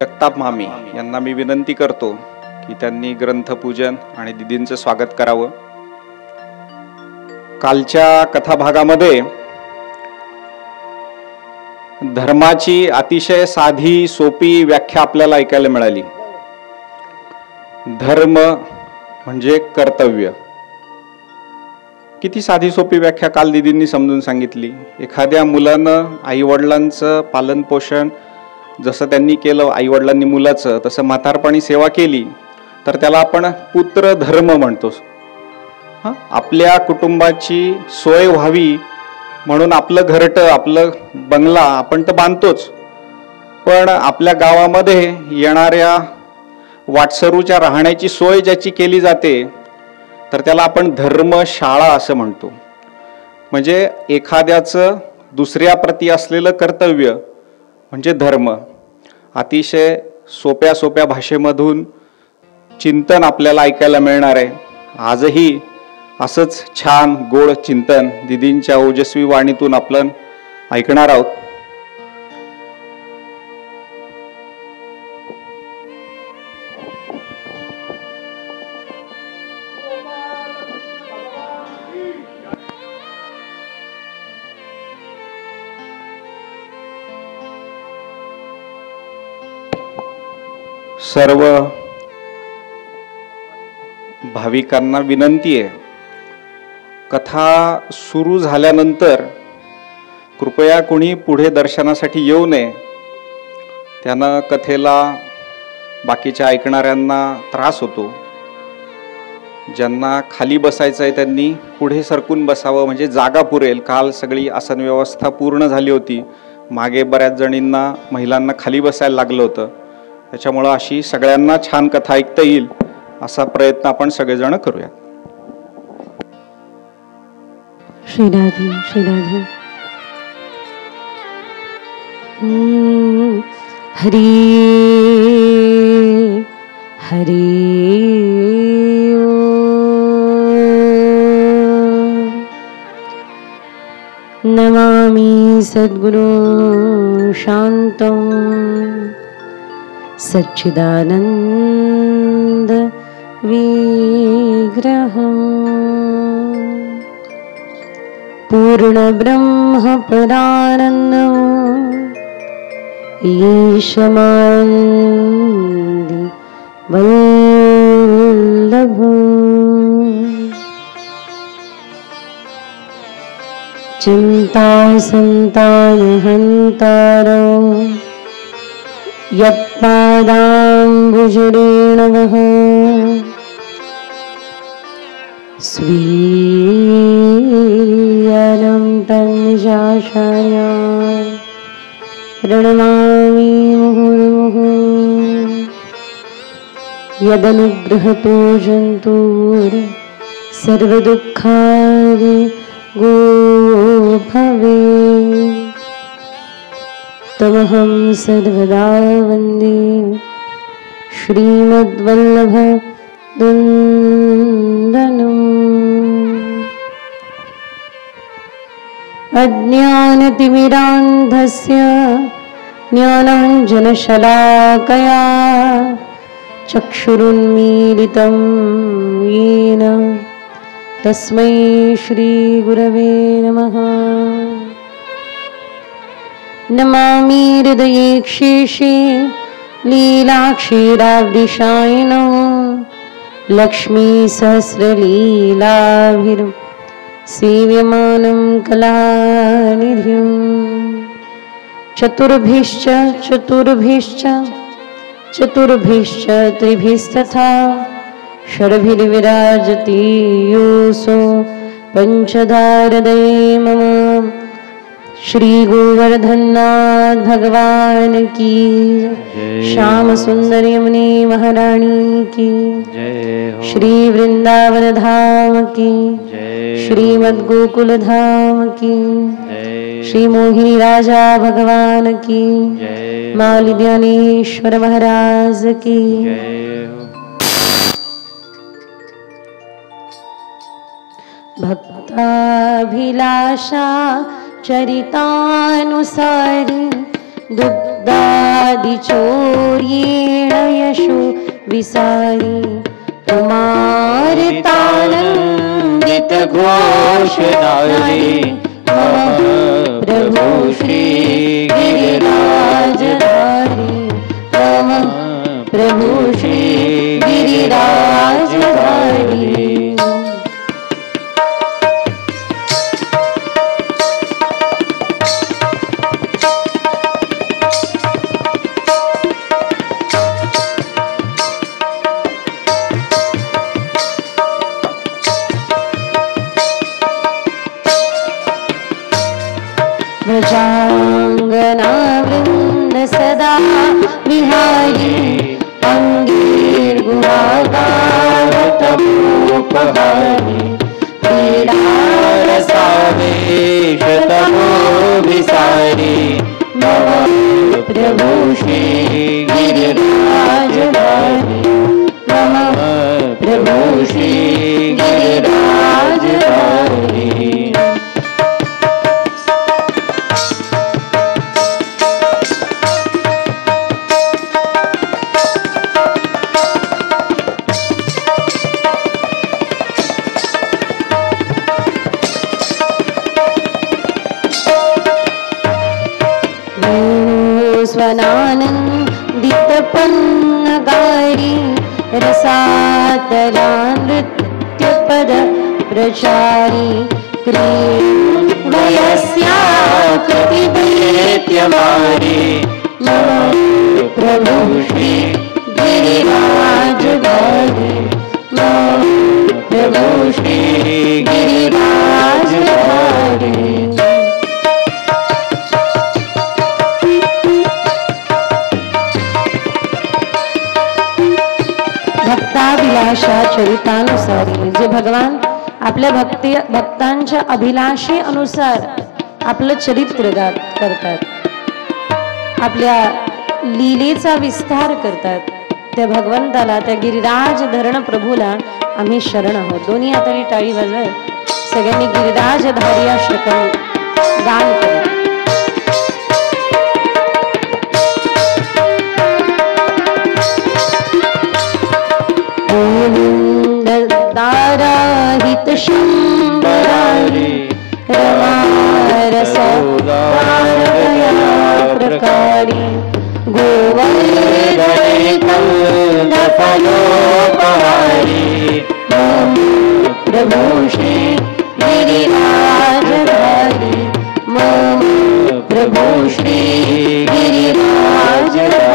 जगताप मामी यांना मी विनंती करतो की त्यांनी ग्रंथपूजन आणि दीदींचं स्वागत करावं. कालच्या कथाभागामध्ये धर्माची अतिशय साधी सोपी व्याख्या आपल्याला ऐकायला मिळाली. धर्म म्हणजे कर्तव्य. किती साधी सोपी व्याख्या काल दीदींनी समजून सांगितली. एखाद्या मुलानं आई वडिलांचं पालन पोषण जसं त्यांनी केलं, आई वडिलांनी मुलाचं, तसं म्हातारपणी सेवा केली तर त्याला आपण पुत्र धर्म म्हणतो. आपल्या कुटुंबाची सोय व्हावी म्हणून आपलं घरटं, आपलं बंगला आपण तर बांधतोच, पण आपल्या गावामध्ये येणाऱ्या वाटसरूच्या राहण्याची सोय ज्याची केली जाते तर त्याला आपण धर्मशाळा असं म्हणतो. म्हणजे एखाद्याचं दुसऱ्या प्रती असलेलं कर्तव्य म्हणजे धर्म. अतिशय सोप्या सोप्या भाषेमधून चिंतन आपल्याला ऐकायला मिळणार आहे. आजही असंच छान गोड चिंतन दीदींच्या ओजस्वी वाणीतून आपण ऐकणार आहोत. सर्व भाविकांना विनंती आहे, कथा सुरू झाल्यानंतर कृपया कोणी पुढे दर्शनासाठी येऊ नये. त्यानं कथेला बाकीच्या ऐकणाऱ्यांना त्रास होतो. ज्यांना खाली बसायचं आहे त्यांनी पुढे सरकून बसावं म्हणजे जागा पुरेल. काल सगळी आसन व्यवस्था पूर्ण झाली होती. मागे बऱ्याच जणींना महिलांना खाली बसायला लागलं होतं. त्याच्यामुळं अशी सगळ्यांना छान कथा ऐकता येईल असा प्रयत्न आपण सगळेजण करूया. श्रीराधे श्रीराधे. हरी हरी नमामि सद्गुरु शांतं सच्चिदानंद विग्रहं पूर्ण ब्रह्म परानंद ईशमानंदी वल्लभं चिंता संतान हंतारो यत्पादाम्बुजरेणवः स्वीयनं तन्निजाशाया प्रणमामि मुहुर्मुहुः. यदनुग्रहतो जन्तुर सर्वदुःखादि गो भवे तमहं सर्वदा वन्दे श्रीमद्वल्लभ दुन्दनम्. अज्ञानतिमिरान्धस्य ज्ञानाञ्जनशलाकया चक्षुरुन्मीलितं येन तस्मै श्रीगुरवे नमः. नमामि हृदये क्षेशे लीलाक्षीराब्धिशायिनो लक्ष्मी सहस्रलीलाभिर् सेव्यमानं कलानिधिं चतुर्भिश्च चतुर्भिश्च त्रिभिस्तथा षड्भिर्विराजति योऽसो पंचधारदये मम। श्री गोवर्धननाथ भगवान की, श्याम सुंदर यमुनी महारानी की, श्री वृंदावन धाम की, श्रीमद गोकुल धाम की, श्री मोहिनी राजा भगवान की, माली ज्ञानेश्वर महाराज की। भक्ताभिलाषा चरितानुसारी दुग्धादि चोर्येण यशो विसारी कुमारतानंदित घोषधारी मम प्रभु श्री गिरिराजधारी मम प्रभु श्री गिरिराजधारी। व्रजांगना वृंद सदा विहारी अंगीर गुणागारतमोपहारी क्रीडारसावेशतमो विसारी मम प्रभु श्री गिरिराजधारी मम प्रभु श्री गिरिराजधारी। स्वनानंदितपन्नगारी रसातला नृत्यपद प्रचारी क्रीडयस्याकृतिदैत्यमारी मम प्रभु श्री गिरिराजधारी मम प्रभु श्री गिरिराजधारी। भक्ताभिलाषा चरितानुसारी, जे भगवान आपल्या भक्तांच्या अभिलाषे अनुसार आपलं चरित्र करतात, आपल्या लीलेचा विस्तार करतात, त्या भगवंताला, त्या गिरिराज धरण प्रभूला आम्ही शरण आहोत। दोन्ही हाताने टाळी वाजवत सगळ्यांनी गिरिराजधारी या श्लोकन गान करू। दाराहित शंबरारी रमारसौदारया प्रकारी गोवर्धनफलोपहारी मम प्रभु श्री गिरिराजधारी मम प्रभु श्री गिरिराजधारी।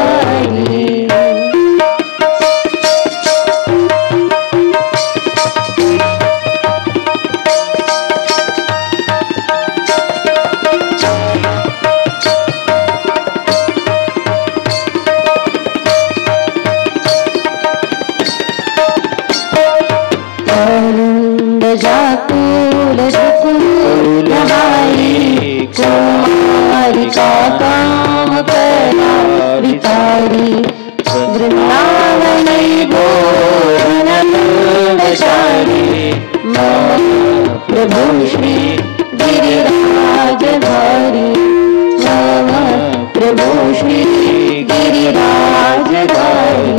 काम करा विकारी वृंदावनै गोवर्धनचारी मम प्रभु श्री गिरिराजधारी मम प्रभु श्री गिरिराजधारी।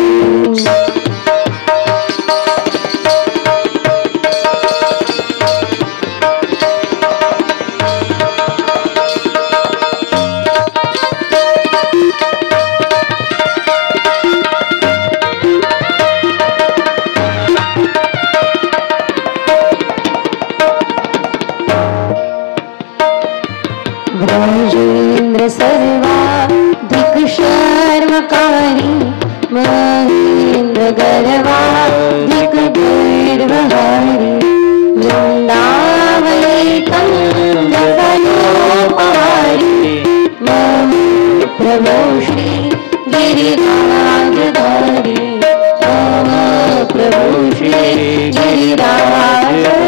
गर्वाधिक गर्वहारी वृंदावैकं फलोपहारी मम प्रभो श्री गिरिराजधारी मम प्रभो श्री गिरिराजधारी।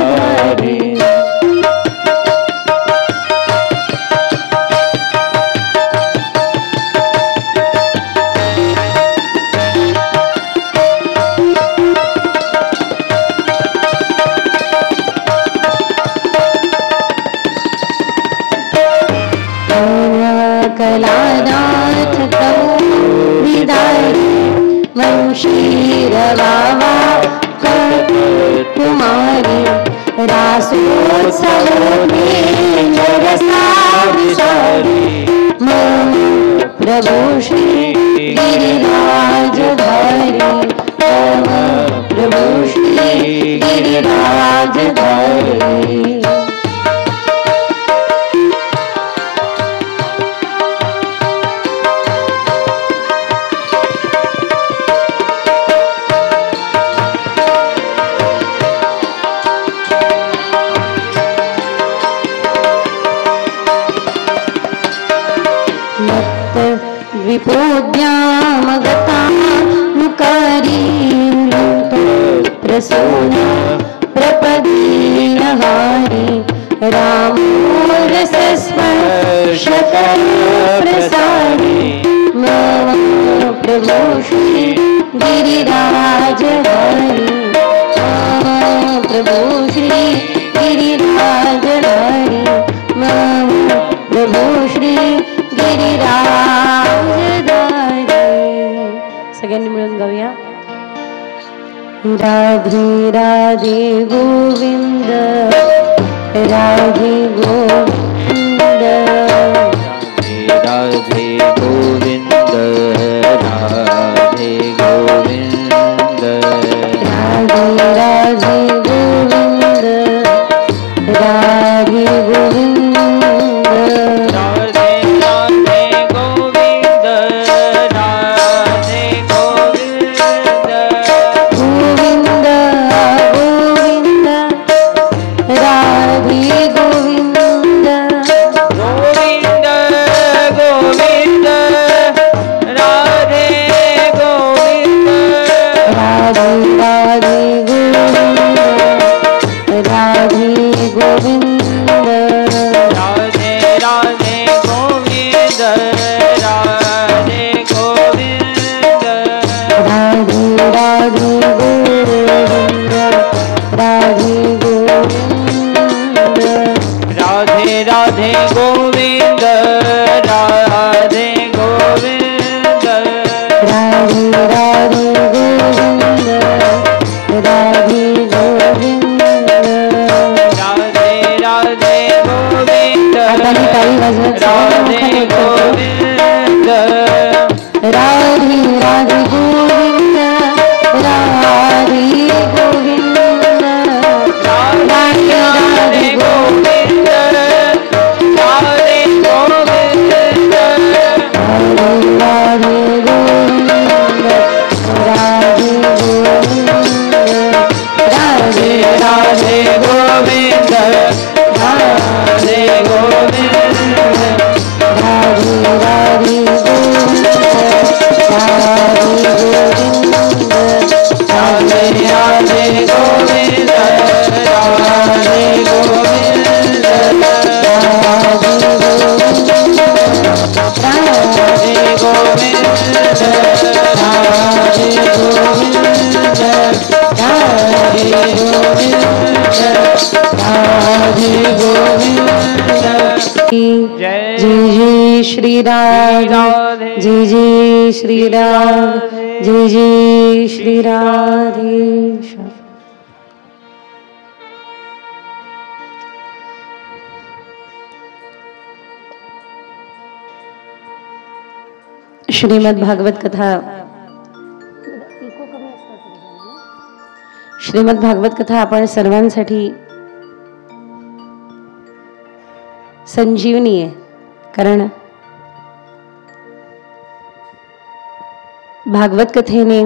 कलानाथ प्रभु विदारी वंशीरवावा कुमारी रासोत्सवों में रसा विसारी मम प्रभु श्री गिरिराजधारी मम प्रभु श्री गिरिराजधारी। विपोद्यामगता मुकारी प्रसूना प्रपदीनहारी रामो रसस्पर्शकर प्रसारी मम प्रभो श्री गिरिराजधारी मम प्रभो श्री गिरिराजधारी मम प्रभो श्री गिरिराजधारी। सगळ्यांनी मिळून गाऊया। राधे राधे गोविंद राधे गोविंद राधे गोविंद राधे गोविंद राधे राधे गोविंद राधे गोविंद श्री राधे जय जय श्री राधे जय जय श्री राधे। श्रीमद् भागवत कथा श्रीमद् भागवत कथा आपण सर्वांसाठी संजीवनी आहे, कारण भागवत कथेने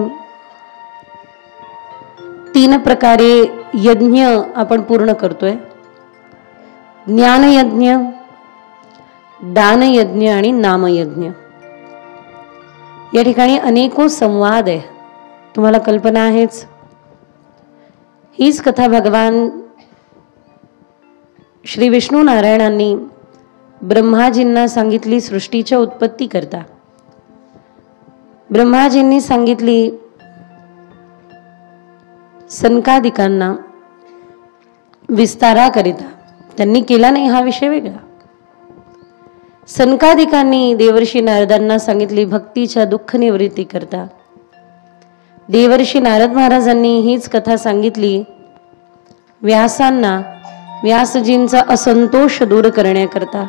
3 प्रकारे यज्ञ आपण पूर्ण करतोय. ज्ञानयज्ञ, दानयज्ञ आणि नामयज्ञ. या ठिकाणी अनेको संवाद आहे, तुम्हाला कल्पना आहेच. हीच कथा भगवान श्री विष्णू नारायणांनी ब्रह्माजींना सांगितली सृष्टीच्या उत्पत्ती करता. ब्रह्माजींनी सांगितली सनकादिकांना विस्ताराकरिता. त्यांनी केला नाही हा विषय वेगळा. सनकादिकांनी देवर्षी नारदांना सांगितली भक्तीच्या दुःख निवृत्ती करता. देवर्षी नारद महाराजांनी हीच कथा सांगितली व्यासांना व्यासजींचा असंतोष दूर करण्याकरता.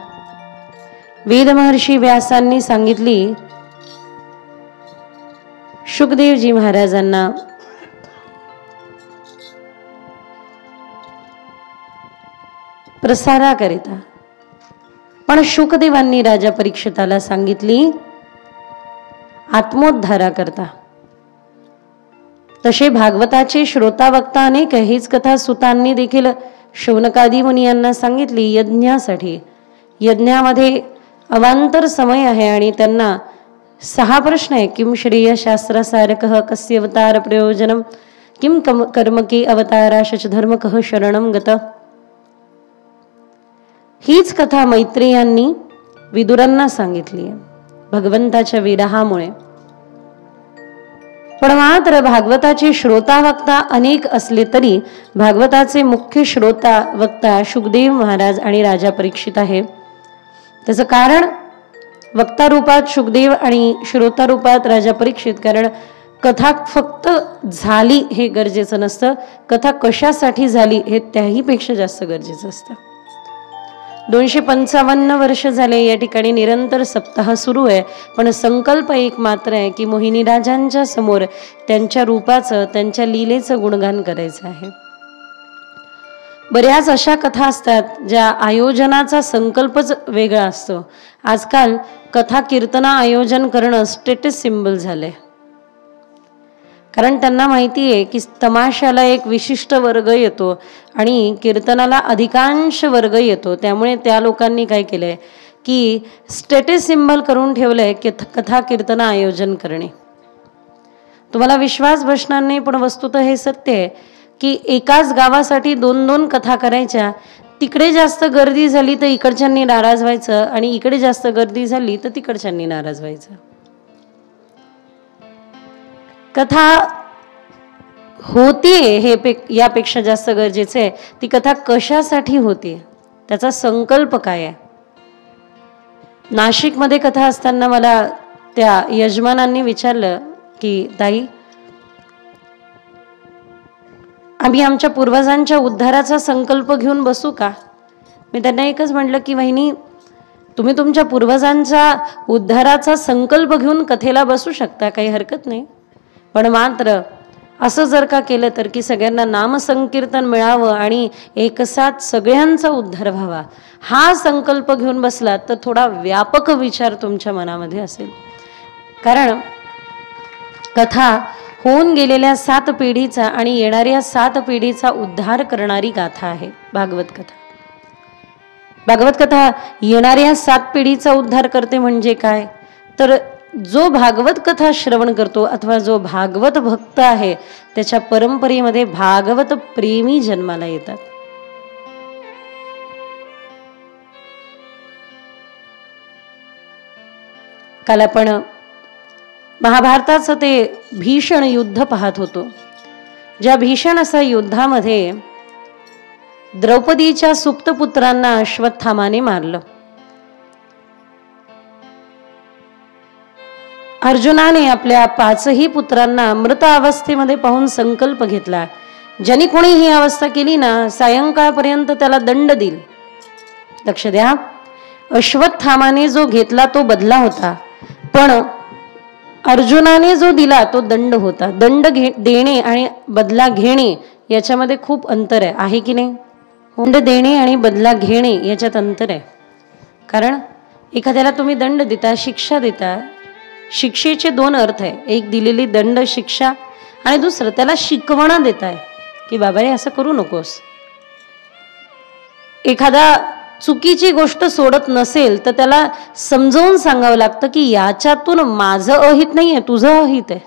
वेद महर्षी व्यासांनी सांगितली शुकदेवजी महाराजांना प्रसाराकरिता. पण शुकदेवांनी राजा परीक्षिताला सांगितली आत्मोद्धारा करता. तसे भागवताचे श्रोता वक्ता अनेक. हीच कथा सुतांनी देखील शौनकादी मुनी यांना सांगितली यज्ञासाठी. यज्ञामध्ये अवांतर समय आहे आणि त्यांना 6 प्रश्न आहे. किम श्रेय शास्त्रसारकः कस्य अवतार प्रयोजनम किम कर्म की अवताराशच धर्म कह शरणम गत. हीच कथा मैत्रेयांनी विदुरांना सांगितली आहे भगवंताच्या विरहामुळे. पण मात्र भागवताचे श्रोता वक्ता अनेक असले तरी भागवताचे मुख्य श्रोता वक्ता शुकदेव महाराज आणि राजा परीक्षित आहे. त्याचं कारण वक्ता रूपात शुकदेव आणि श्रोता रूपात राजा परीक्षित. कारण कथा फक्त झाली हे गरजेचं नसतं, कथा कशासाठी झाली हे त्याही पेक्षा जास्त गरजेचं असतं. 255 वर्ष झाले या ठिकाणी निरंतर सप्ताह सुरू आहे. पण संकल्प एक मात्र आहे की मोहिनी राजांच्या समोर त्यांच्या रूपाचं त्यांच्या लीलेचं गुणगान करायचं आहे. बऱ्याच अशा कथा असतात ज्या आयोजनाचा संकल्पच वेगळा असतो. आजकाल कथा कीर्तना आयोजन करणं स्टेटस सिम्बल झालंय. कारण त्यांना माहिती आहे की तमाशाला एक विशिष्ट वर्ग येतो आणि कीर्तनाला अधिकांश वर्ग येतो. त्यामुळे त्या लोकांनी काय केलंय की स्टेटस सिम्बल करून ठेवलंय की कथा कीर्तन आयोजन करणे. तुम्हाला विश्वास बसणार नाही पण वस्तुतः हे सत्य आहे की एकाच गावासाठी 2-2 कथा करायच्या. तिकडे जास्त गर्दी झाली तर इकडच्यांनी नाराज व्हायचं आणि इकडे जास्त गर्दी झाली तर तिकडच्यांनी नाराज व्हायचं. कथा होते हे यापेक्षा जास्त गरजेचं आहे ती कथा कशासाठी होते, त्याचा संकल्प काय आहे. नाशिकमध्ये कथा असताना मला त्या यजमानांनी विचारलं की ताई आम्ही आमच्या पूर्वजांच्या उद्धाराचा संकल्प घेऊन बसू का. मी त्यांना एकच म्हटलं की वहिनी तुम्ही तुमच्या पूर्वजांचा उद्धाराचा संकल्प घेऊन कथेला बसू शकता, काही हरकत नाही. पण मात्र असं जर का केलं तर की सगळ्यांना नामसंकीर्तन मिळावं आणि एकसाथ सगळ्यांचा उद्धार व्हावा हा संकल्प घेऊन बसला तर थोडा व्यापक विचार तुमच्या मनामध्ये असेल. कारण कथा होऊन गेलेल्या 7 पिढीचा आणि येणाऱ्या 7 पिढीचा उद्धार करणारी गाथा आहे भागवत कथा. भागवत कथा येणाऱ्या 7 पिढीचा उद्धार करते म्हणजे काय तर जो भागवत कथा श्रवण करतो अथवा जो भागवत भक्त आहे त्याच्या परंपरेमध्ये भागवत प्रेमी जन्माला येतात. काल आपण महाभारताचं ते भीषण युद्ध पाहत होतो. ज्या भीषण असा युद्धामध्ये द्रौपदीच्या सुप्त पुत्रांना अश्वत्थामाने मारलं. अर्जुनाने आपल्या 5ही पुत्रांना मृत अवस्थेमध्ये पाहून संकल्प घेतला ज्यांनी कोणी ही अवस्था केली ना सायंकाळपर्यंत त्याला दंड देईल. लक्ष द्या, अश्वत्थामाने जो घेतला तो बदला होता पण अर्जुनाने जो दिला तो दंड होता. दंड देणे आणि बदला घेणे याच्यामध्ये खूप अंतर आहे की नाही. दंड देणे आणि बदला घेणे याच्यात अंतर आहे. कारण एखाद्याला तुम्ही दंड देता शिक्षा देता, शिक्षेचे 2 अर्थ आहे. एक दिलेली दंड शिक्षा आणि दुसरं त्याला शिकवणं देताय. की बाबा रे असं करू नकोस. एखादा चुकीची गोष्ट सोडत नसेल तर त्याला समजावून सांगावं लागतं की याच्यातून माझं अहित नाहीये, तुझं अहित आहे.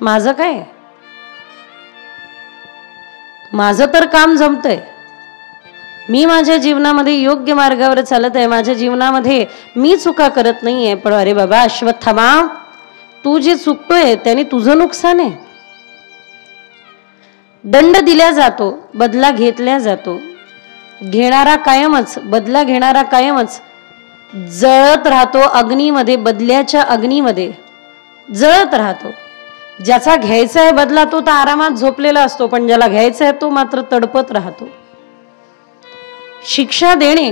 माझं काय, माझं तर काम जमतंय, मी माझ्या जीवनामध्ये योग्य मार्गावर चालत आहे, माझ्या जीवनामध्ये मी चुका करत नाहीये. पण अरे बाबा अश्वत्थामा, तू जे चुकतोय त्याने तुझं नुकसान आहे. दंड दिला जातो, बदला घेतला जातो, घेणारा कायमच, बदला घेणारा कायमच जळत राहतो अग्नीमध्ये, बदल्याच्या अग्नीमध्ये जळत राहतो. ज्याचा घ्यायचा आहे बदला तो तर आरामात झोपलेला असतो, पण ज्याला घ्यायचा आहे तो मात्र तडपत राहतो. शिक्षा देणे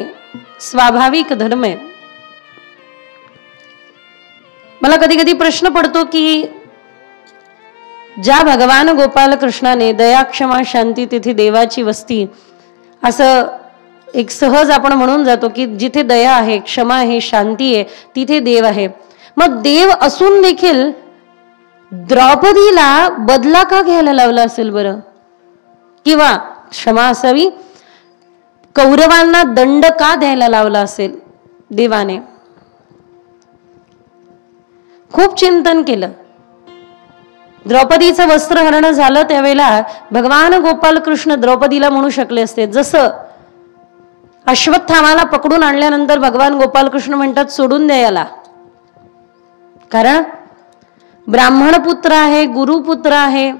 स्वाभाविक धर्म आहे. मला कधी कधी प्रश्न पडतो की ज्या भगवान गोपाल कृष्णाने दया क्षमा शांती तिथे देवाची वस्ती असं एक सहज आपण म्हणून जातो की जिथे दया आहे, क्षमा आहे, शांती आहे, तिथे देव आहे. मग देव असून देखील द्रौपदीला बदला का घ्यायला लावला असेल बरं? किंवा क्षमा असावी, कौरवांना दंड का द्यायला लावला असेल देवाने? खूप चिंतन केलं. द्रौपदीचं वस्त्रहरण झालं त्यावेळेला भगवान गोपाल कृष्ण द्रौपदीला म्हणू शकले असते, जसं अश्वत्थामाला पकडून आणल्यानंतर भगवान गोपाल कृष्ण म्हणतात सोडून द्या याला, कारण ब्राह्मण पुत्र आहे, गुरुपुत्र आहे,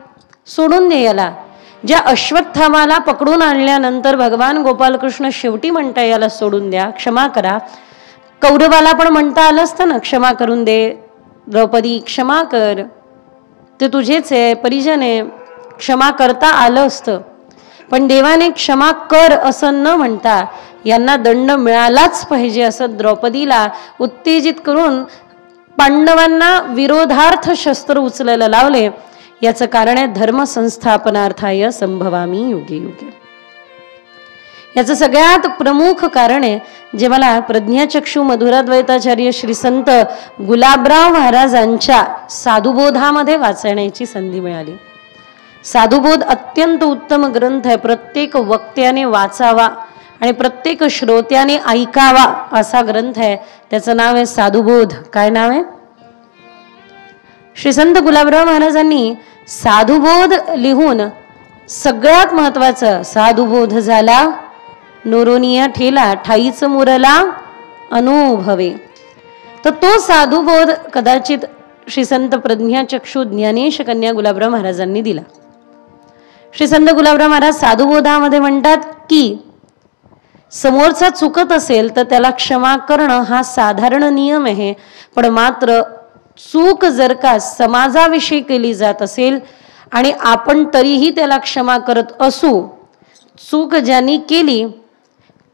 सोडून दे याला. ज्या अश्वत्थामाला पकडून आणल्यानंतर भगवान गोपाल कृष्ण शेवटी म्हणता याला सोडून द्या, क्षमा करा. कौरवाला पण म्हणता आलं असतं ना, क्षमा करून दे द्रौपदी, क्षमा कर, ते तुझेच आहे, परिजन आहे, क्षमा करता आलं असतं. पण देवाने क्षमा कर असं न म्हणता यांना दंड मिळालाच पाहिजे असं द्रौपदीला उत्तेजित करून पांडवांना विरोधार्थ शस्त्र उचलायला लावले. याचं कारण आहे धर्म संस्थापनार्थाय संभवामी युगे युगे. याचं सगळ्यात प्रमुख कारण आहे जे मला प्रज्ञाचक्षू मधुराद्वैताचार्य श्री संत गुलाबराव महाराजांच्या साधुबोधामध्ये वाचण्याची संधी मिळाली. साधुबोध अत्यंत उत्तम ग्रंथ आहे, प्रत्येक वक्त्याने वाचावा आणि प्रत्येक श्रोत्याने ऐकावा असा ग्रंथ आहे. त्याचं नाव आहे साधुबोध. काय नाव आहे? श्री संत गुलाबराव महाराजांनी साधुबोध लिहून सगळ्यात महत्वाचं, साधुबोध झाला नोरोनिया ठेला ठाईच मुरला अनुभवे. तर तो साधुबोध कदाचित श्री संत प्रज्ञाचक्षू ज्ञानेश कन्या गुलाबराव महाराजांनी दिला. श्री संत गुलाबराव महाराज साधुबोधामध्ये म्हणतात की समोरचा चुकत असेल तर त्याला क्षमा करणं हा साधारण नियम आहे, पण मात्र चूक जर का समाजाविषयी केली जात असेल आणि आपण तरीही त्याला क्षमा करत असू, चूक ज्यांनी केली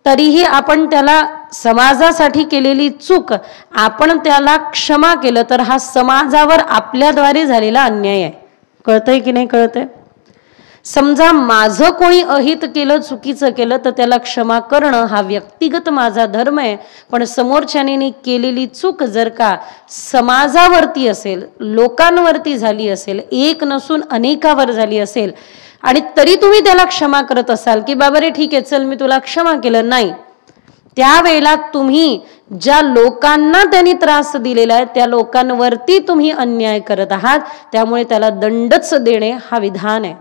तरीही आपण त्याला समाजासाठी केलेली चूक आपण त्याला क्षमा केलं तर हा समाजावर आपल्याद्वारे झालेला अन्याय आहे. कळतंय की नाही कळतंय? समजा माझं कोणी अहित केलं, चुकीचं केलं तर त्याला क्षमा करणं हा व्यक्तिगत माझा धर्म आहे, पण समोरच्याने केलेली चूक जर का समाजावरती असेल, लोकांवरती झाली असेल, एक नसून अनेकावर झाली असेल आणि तरी तुम्ही त्याला क्षमा करत असाल की बाबा रे ठीक आहे चल मी तुला क्षमा केलं, नाही, त्यावेळेला तुम्ही ज्या लोकांना त्यांनी त्रास दिलेला आहे त्या लोकांवरती तुम्ही अन्याय करत आहात. त्यामुळे त्याला दंडच देणे हा विधान आहे.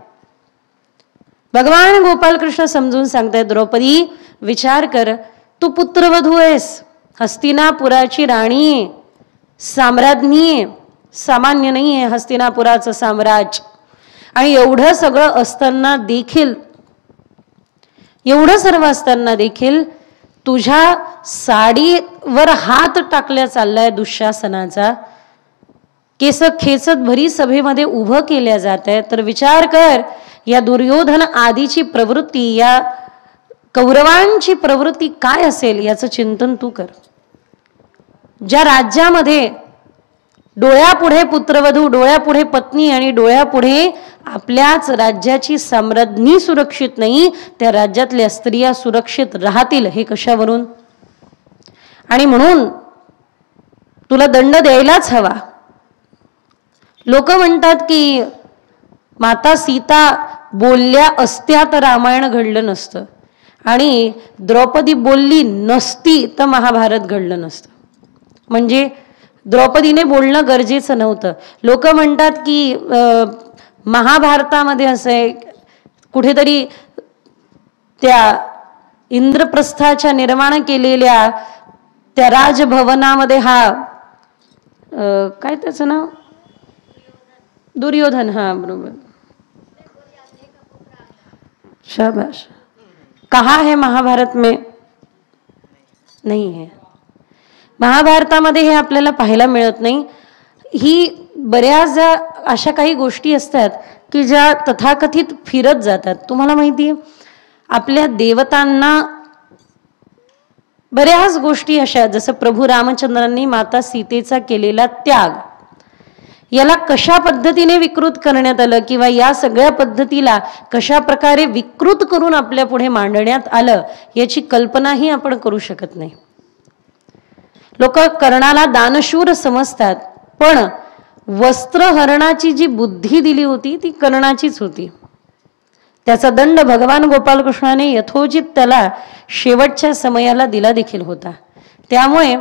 भगवान गोपाल कृष्ण समजून सांगतायत, द्रौपदी विचार कर, तू पुत्रवधू आहेस, हस्तिनापुराची राणी आहे, साम्राज्ञी आहे, सामान्य नाही आहे हस्तिनापुराचं साम्राज्य. आणि एवढं सगळं असताना देखील, एवढं सर्व असताना देखील तुझ्या साडीवर हात टाकल्या चाललाय दुःशासनाचा, केस खेचत भरी सभेमध्ये उभं केल्या जात आहे. तर विचार कर, या दुर्योधन आदीची प्रवृत्ती, या कौरवांची प्रवृत्ती काय असेल याचं चिंतन तू कर. ज्या राज्यामध्ये डोळ्यापुढे पुत्रवधू, डोळ्यापुढे पत्नी आणि डोळ्यापुढे आपल्याच राज्याची साम्राज्ञी सुरक्षित नाही, त्या राज्यातल्या स्त्रिया सुरक्षित राहतील हे कशावरून? आणि म्हणून तुला दंड द्यायलाच हवा. लोक म्हणतात की माता सीता बोलल्या असत्या तर रामायण घडलं नसतं, आणि द्रौपदी बोलली नसती तर महाभारत घडलं नसतं. म्हणजे द्रौपदीने बोलणं गरजेचं नव्हतं. लोक म्हणतात की महाभारतामध्ये असं आहे, कुठेतरी त्या इंद्रप्रस्थाच्या निर्माण केलेल्या त्या राजभवनामध्ये हा काय त्याचं नाव, दुर्योधन, हा बरोबर, शाबाश. कहा है महाभारत में, नाही है. महाभारतामध्ये हे आपल्याला पाहायला मिळत नाही. ही बऱ्याच अशा काही गोष्टी असतात की ज्या तथाकथित फिरत जातात. तुम्हाला माहिती आहे, आपल्या देवतांना बऱ्याच गोष्टी अशा, जसं प्रभू रामचंद्रांनी माता सीतेचा केलेला त्याग, याला कशा पद्धतीने विकृत करण्यात आलं किंवा या सगळ्या पद्धतीला कशा प्रकारे विकृत करून आपल्या पुढे मांडण्यात आलं याची कल्पनाही आपण करू शकत नाही. लोक कर्णाला दानशूर समजतात, पण वस्त्रहरणाची जी बुद्धी दिली होती ती कर्णाचीच होती. त्याचा दंड भगवान गोपालकृष्णाने यथोचित त्याला शेवटच्या समयाला दिला देखील होता. त्यामुळे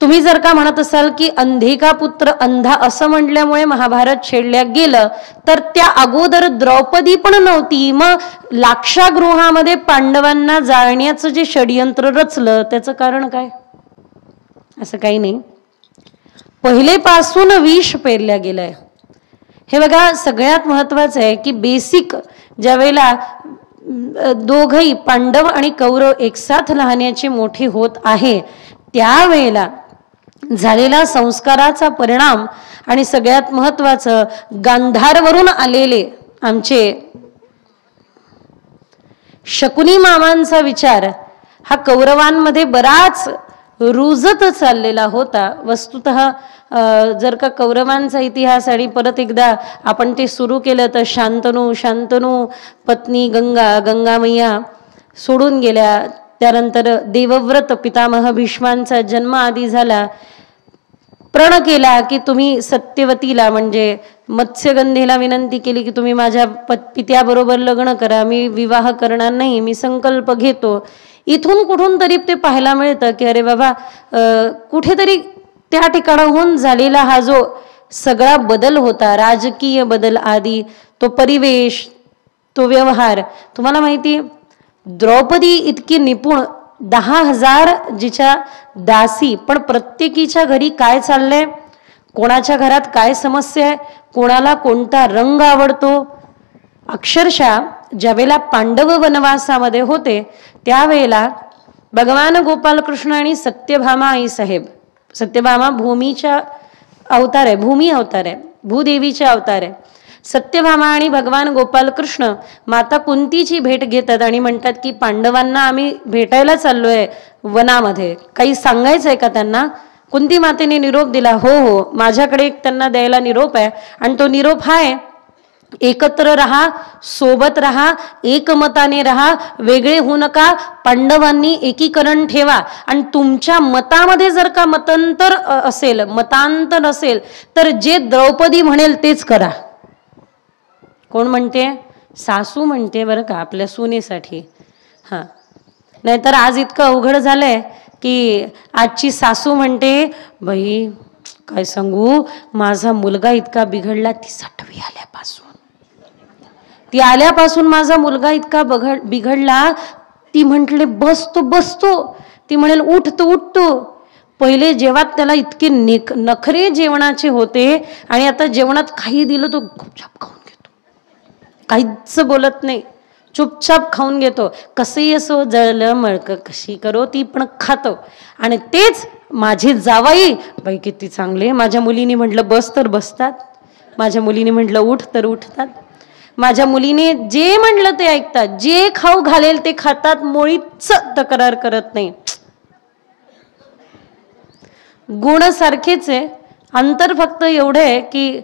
तुम्ही जर का म्हणत असाल की अंधे का पुत्र अंधा असं म्हटल्यामुळे महाभारत छेडल्या गेलं, तर त्या अगोदर द्रौपदी पण नव्हती. मग लाक्षागृहामध्ये पांडवांना जाळण्याचं जे षडयंत्र रचलं त्याचं कारण काय? असं काही नाही. पहिलेपासून विष पेरल्या गेलंय. हे बघा, सगळ्यात महत्वाचं आहे की बेसिक ज्या वेळेला दोघही पांडव आणि कौरव एकसाथ लहानाचे मोठे होत आहे, त्यावेळेला झालेला संस्काराचा परिणाम आणि सगळ्यात महत्वाचं गांधारवरून आलेले आमचे शकुनी मामांचा विचार हा कौरवांमध्ये बराच रुजत चाललेला होता. वस्तुतः जर का कौरवांचा इतिहास आणि परत एकदा आपण ते सुरू केलं तर शांतनू पत्नी गंगामय्या सोडून गेल्या. त्यानंतर देवव्रत पितामह भीष्मांचा जन्म आधी झाला. प्रण केला की तुम्ही सत्यवतीला म्हणजे मत्स्यगंधेला विनंती केली की तुम्ही माझ्या पित्याबरोबर लग्न करा, मी विवाह करणार नाही, मी संकल्प घेतो. इथून कुठून तरी ते पाहायला मिळतं की अरे बाबा, कुठेतरी त्या ठिकाणाहून झालेला हा जो सगळा बदल होता, राजकीय बदल आदी, तो परिवेश, तो व्यवहार. तुम्हाला माहिती, द्रौपदी इतकी निपुण, 10,000 जिच्या दासी, पण प्रत्येकीच्या घरी काय चाललंय, कोणाच्या घरात काय समस्या आहे, कोणाला कोणता रंग आवडतो. अक्षरशः ज्यावेळेला पांडव वनवासामध्ये होते त्यावेळेला भगवान गोपालकृष्ण आणि सत्यभामा आई साहेब, सत्यभामा भूमीच्या अवतार आहे, भूमी अवतार आहे, भूदेवीचे अवतार आहे. सत्यभामा आणि भगवान गोपालकृष्ण माता कुंतीची भेट घेतात आणि म्हणतात की पांडवांना आम्ही भेटायला चाललोय वनामध्ये, काही सांगायचंय का त्यांना? कुंती मातेने निरोप दिला, हो माझ्याकडे एक त्यांना द्यायला निरोप आहे, आणि तो निरोप हा आहे, एकत्र रहा, सोबत रहा, एकमताने रहा, वेगळे होऊ नका, पांडवांनी एकीकरण ठेवा, आणि तुमच्या मतामध्ये जर का मतांतर असेल तर जे द्रौपदी म्हणेल तेच करा. कोण म्हणते? सासू म्हणते बरं का, आपल्या सुनेसाठी. हा, नाहीतर आज इतकं अवघड झालंय की आजची सासू म्हणते, बाई काय सांगू, माझा मुलगा इतका बिघडला, ती 6वी आल्यापासून माझा मुलगा इतका बिघडला. ती म्हटले बसतो, ती म्हणेल उठतो उठतो. पहिले जेव्हा त्याला इतके नखरे जेवणाचे होते, आणि आता जेवणात काही दिलं तो चुपचाप खाऊन घेतो, काहीच बोलत नाही, चुपचाप खाऊन घेतो. कसंही असो, जळलं मळक कशी करो ती पण खातो. आणि तेच माझे जावाई बाई किती चांगले, माझ्या मुलीने म्हटलं बस तर बसतात, माझ्या मुलीने म्हटलं उठ तर उठतात, माझ्या मुलीने जे म्हटलं ते ऐकतात, जे खाऊ घालेल ते खातात, मुळीच तक्रार करत नाही. गुण सारखेच आहे, अंतर फक्त एवढे आहे की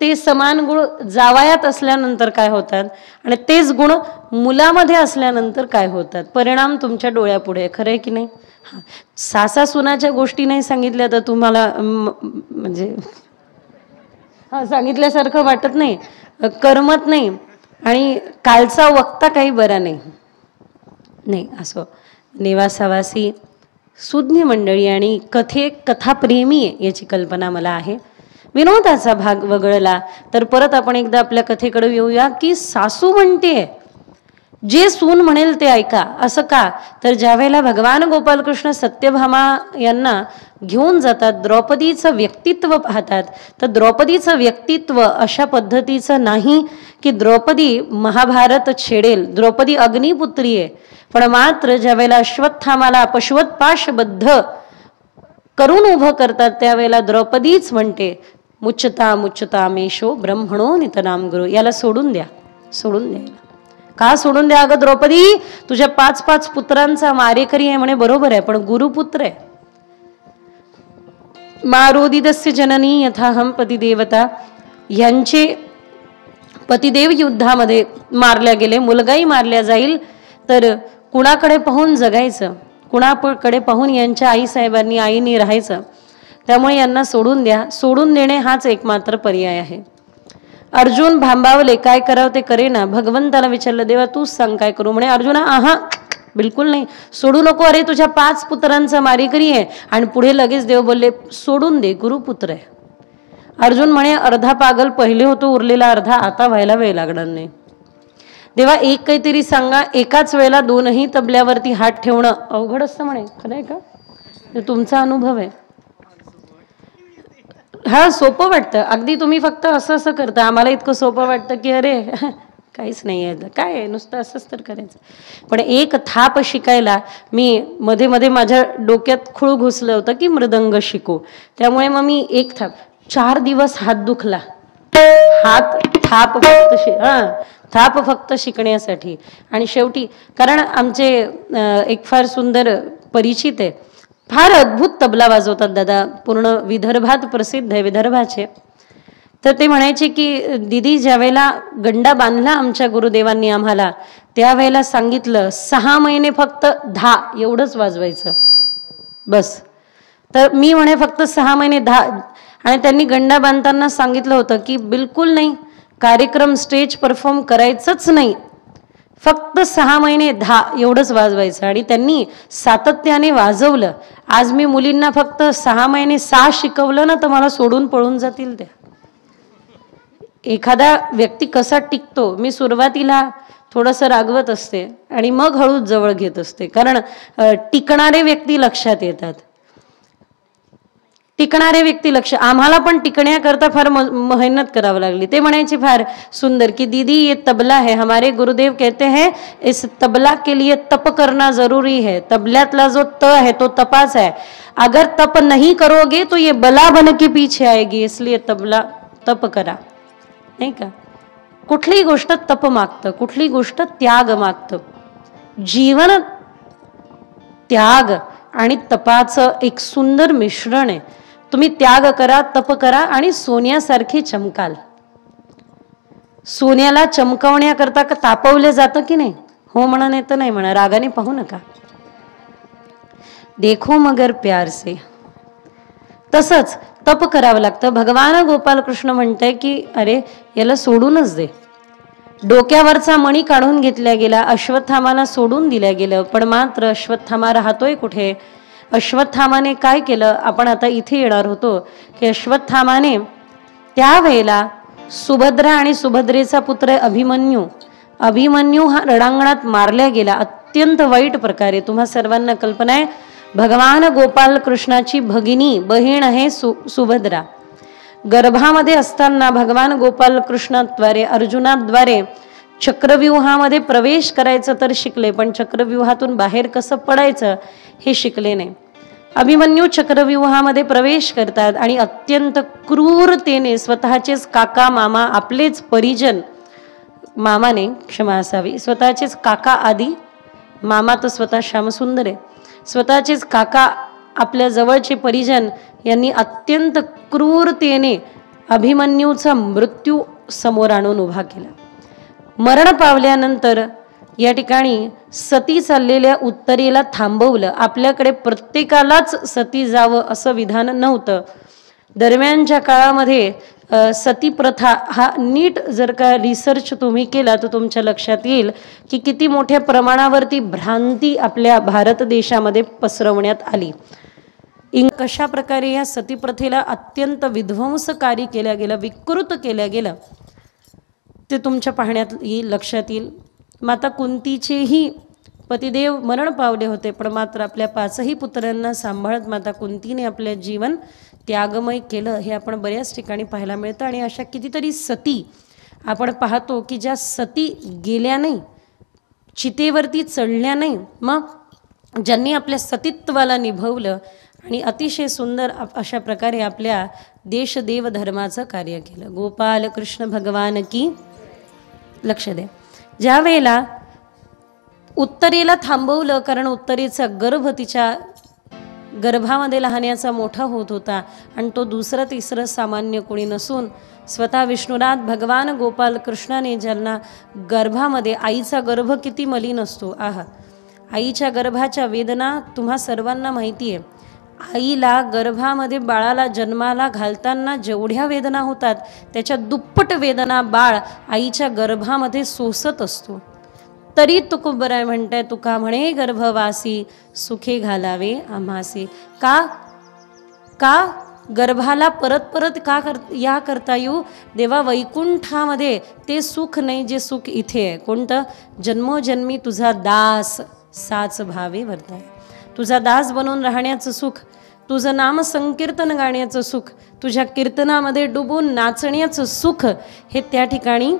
ते समान गुण जावयात असल्यानंतर काय होतात आणि तेच गुण मुलामध्ये असल्यानंतर काय होतात, परिणाम तुमच्या डोळ्यापुढे. खरं आहे की नाही? सासा सुनाच्या गोष्टी नाही सांगितल्या तर तुम्हाला म्हणजे सांगितल्यासारखं वाटत नाही, करमत नाही. आणि कालचा वक्ता काही बरा नाही असो. नेवासावासी सुज्ञ मंडळी आणि कथाप्रेमी आहे याची कल्पना मला आहे. विनोदाचा भाग वगळला तर परत आपण एकदा आपल्या कथेकडे येऊया की सासू म्हणते जे सून म्हणेल ते ऐका. असं का तर ज्यावेळेला भगवान गोपालकृष्ण सत्यभामा यांना घेऊन जातात, द्रौपदीचं व्यक्तित्व पाहतात, तर द्रौपदीचं व्यक्तित्व अशा पद्धतीचं नाही की द्रौपदी महाभारत छेडेल. द्रौपदी अग्निपुत्री आहे, पण मात्र ज्यावेळेला अश्वत्थामाला पशुवत्पाशबद्ध करून उभं करतात त्यावेळेला द्रौपदीच म्हणते मुच्यता मेशो ब्रह्मणो नितनाम गुरु. याला सोडून द्या. का सोडून द्या अगं द्रौपदी? तुझ्या 5 पुत्रांचा मारेकरी आहे म्हणे. बरोबर आहे, पण गुरुपुत्र आहे. मारोदिदस्य जननी यथाहम पतिदेवता. यांचे पतिदेव युद्धामध्ये मारल्या गेले. मुलगाही मारल्या जाईल तर कुणाकडे पाहून जगायचं, कुणाकडे पाहून यांच्या आईसाहेबांनी आईनी राहायचं. त्यामुळे यांना सोडून द्या. सोडून देणे हाच एकमात्र पर्याय आहे. अर्जुन भांबावले, काय करावं ते करेना. भगवंताला विचारलं देवा तूच सांग काय करू. म्हणे अर्जुना आहा बिलकुल नाही, सोडू नको. अरे तुझ्या 5 पुत्रांचा मारेकरी आहे. आणि पुढे लगेच देव बोलले सोडून दे, गुरुपुत्र आहे. अर्जुन म्हणे अर्धा पागल पहिले होतो, उरलेला अर्धा आता व्हायला वेळ लागणार नाही. देवा एक काहीतरी सांगा. एकाच वेळेला 2ही तबल्यावरती हात ठेवणं अवघड असतं म्हणे. खरं आहे का? तुमचा अनुभव आहे. हा सोपं वाटतं अगदी. तुम्ही फक्त असं करता. आम्हाला इतकं सोपं वाटतं की अरे काहीच नाही आहे, काय आहे, नुसतं असंच तर करायचं. पण एक थाप शिकायला मी मध्ये माझ्या डोक्यात खूळ घुसलं होतं की मृदंग शिकू. त्यामुळे मग मी एक थाप 4 दिवस हात दुखला. थाप फक्त शिकण्यासाठी. आणि शेवटी कारण आमचे एक फार सुंदर परिचित आहे, फार अद्भुत तबला वाजवतात दादा, पूर्ण विदर्भात प्रसिद्ध आहे, विदर्भाचे. तर ते म्हणायचे की दीदी ज्यावेळेला गंडा बांधला आमच्या गुरुदेवांनी आम्हाला, त्यावेळेला सांगितलं 6 महिने फक्त 10 एवढंच वाजवायचं बस. तर मी म्हणे फक्त 6 महिने 10. आणि त्यांनी गंडा बांधताना सांगितलं होतं की बिलकुल नाही, कार्यक्रम स्टेज परफॉर्म करायचंच नाही, फक्त 6 महिने 10 एवढंच वाजवायचं. आणि त्यांनी सातत्याने वाजवलं. आज मी मुलींना फक्त 6 महिने 6 शिकवलं ना तर मला सोडून पळून जातील त्या. एखादा व्यक्ती कसा टिकतो, मी सुरुवातीला थोडंसं रागवत असते आणि मग हळूच जवळ घेत असते. कारण टिकणारे व्यक्ती लक्षात येतात. आम्हाला पण टिकण्याकरता फार मेहनत करावी लागली. ते म्हणायचे फार सुंदर की दीदी ये तबला है, हमारे गुरुदेव कहते हैं इस तबला के लिए तप करना जरूरी है. तबल्यातला जो त है तो तपाच है. अगर तप नहीं करोगे तो ये बला बन के पीछे आएगी. इसलिए तबला तप करा. नाही का? कुठलीही गोष्ट तप मागतं, कुठली गोष्ट त्याग मागतं. जीवन त्याग आणि तपाचं एक सुंदर मिश्रण आहे. तुम्ही त्याग करा, तप करा आणि सोन्यासारखी चमकाल. सोन्याला चमकवण्याकरता तापवले जातं की नाही? हो म्हणा, नाही तर नाही म्हणा, रागाने पाहू नका. देखो मगर प्यार से. तसंच तप करावं लागतं. भगवान गोपालकृष्ण म्हणताय की अरे याला सोडूनच दे. डोक्यावरचा मणी काढून घेतला गेला, अश्वत्थामाला सोडून दिल्या गेलं. पण मात्र अश्वत्थामा राहतोय कुठे? अश्वत्थामाने काय केलं? आपण आता इथे येणार होतो की अश्वत्थामाने त्यावेळेला सुभद्रा आणि सुभद्रेचा पुत्र अभिमन्यू हा रणांगणात मारल्या गेला अत्यंत वाईट प्रकारे. तुम्हा सर्वांना कल्पना आहे, भगवान गोपाल कृष्णाची भगिनी बहीण आहे सुभद्रा. गर्भामध्ये असताना भगवान गोपाल कृष्णाद्वारे अर्जुनाद्वारे चक्रव्यूहामध्ये प्रवेश करायचं तर शिकले, पण चक्रव्यूहातून बाहेर कसं पडायचं हे शिकले नाही. अभिमन्यू चक्रव्यूहामध्ये प्रवेश करतात आणि अत्यंत क्रूरतेने स्वतःचेच काका मामा, आपलेच परिजन, मामाने क्षमा असावी, स्वतःचेच काका आदी, मामा तर स्वतः श्यामसुंदर आहे, स्वतःचेच काका आपल्या जवळचे परिजन यांनी अत्यंत क्रूरतेने अभिमन्यूचा मृत्यू समोर आणून उभा केला. मरण पावल्यानंतर या ठिकाणी सती चाललेल्या उत्तरेला थांबवलं. आपल्याकडे प्रत्येकालाच सती जावं असं विधान नव्हतं. दरम्यानच्या काळामध्ये सती प्रथा हा नीट जर का रिसर्च तुम्ही केला तर तुमच्या लक्षात येईल की किती मोठ्या प्रमाणावरती भ्रांती आपल्या भारत देशामध्ये पसरवण्यात आली. कशा प्रकारे या सतीप्रथेला अत्यंत विध्वंसकारी केल्या गेलं, विकृत केल्या गेलं ते तुमच्या पाहण्यात येईल, लक्षात येईल. माता कुंतीचेही पतिदेव मरण पावले होते, पण मात्र आपल्या 5ही पुत्रांना सांभाळत माता कुंतीने आपले जीवन त्यागमय केलं. हे आपण बऱ्याच ठिकाणी पाहायला मिळतं. आणि अशा कितीतरी सती आपण पाहतो की ज्या सती गेल्या नाही, चितेवरती चढल्या नाही, मग ज्यांनी आपल्या सतीत्वाला निभवलं आणि अतिशय सुंदर अशा प्रकारे आपल्या देशदेव धर्माचं कार्य केलं. गोपाल कृष्ण भगवान की. लक्ष द्या, ज्या वेळेला उत्तरेला थांबवलं, कारण उत्तरेचा गर्भ तिच्या गर्भामध्ये लहानाचा मोठा होत होता आणि तो दुसरं तिसरं सामान्य कोणी नसून स्वतः विष्णुनाथ भगवान गोपाल कृष्णाने ज्यांना गर्भामध्ये, आईचा गर्भ किती मलिन असतो, आईच्या गर्भाच्या वेदना तुम्हा सर्वांना माहिती आहे. आईला गर्भामध्ये बाळाला जन्माला घालताना जेवढ्या वेदना होतात त्याच्या दुप्पट वेदना बाळ आईच्या गर्भामध्ये सोसत असतो. तरी तुकोबराय म्हणताय, तुका म्हणे गर्भवासी सुखे घालावे आम्हासी. का गर्भाला परत परत या करता येऊ देवा, वैकुंठामध्ये ते सुख नाही जे सुख इथे आहे. कोणतं? जन्मोजन्मी तुझा दास साच भावे वर्ताय. तुझा दास बनून राहण्याचं सुख, तुझं नाम संकीर्तन गाण्याचं सुख, तुझ्या कीर्तनामध्ये डुबून नाचण्याचं सुख हे त्या ठिकाणी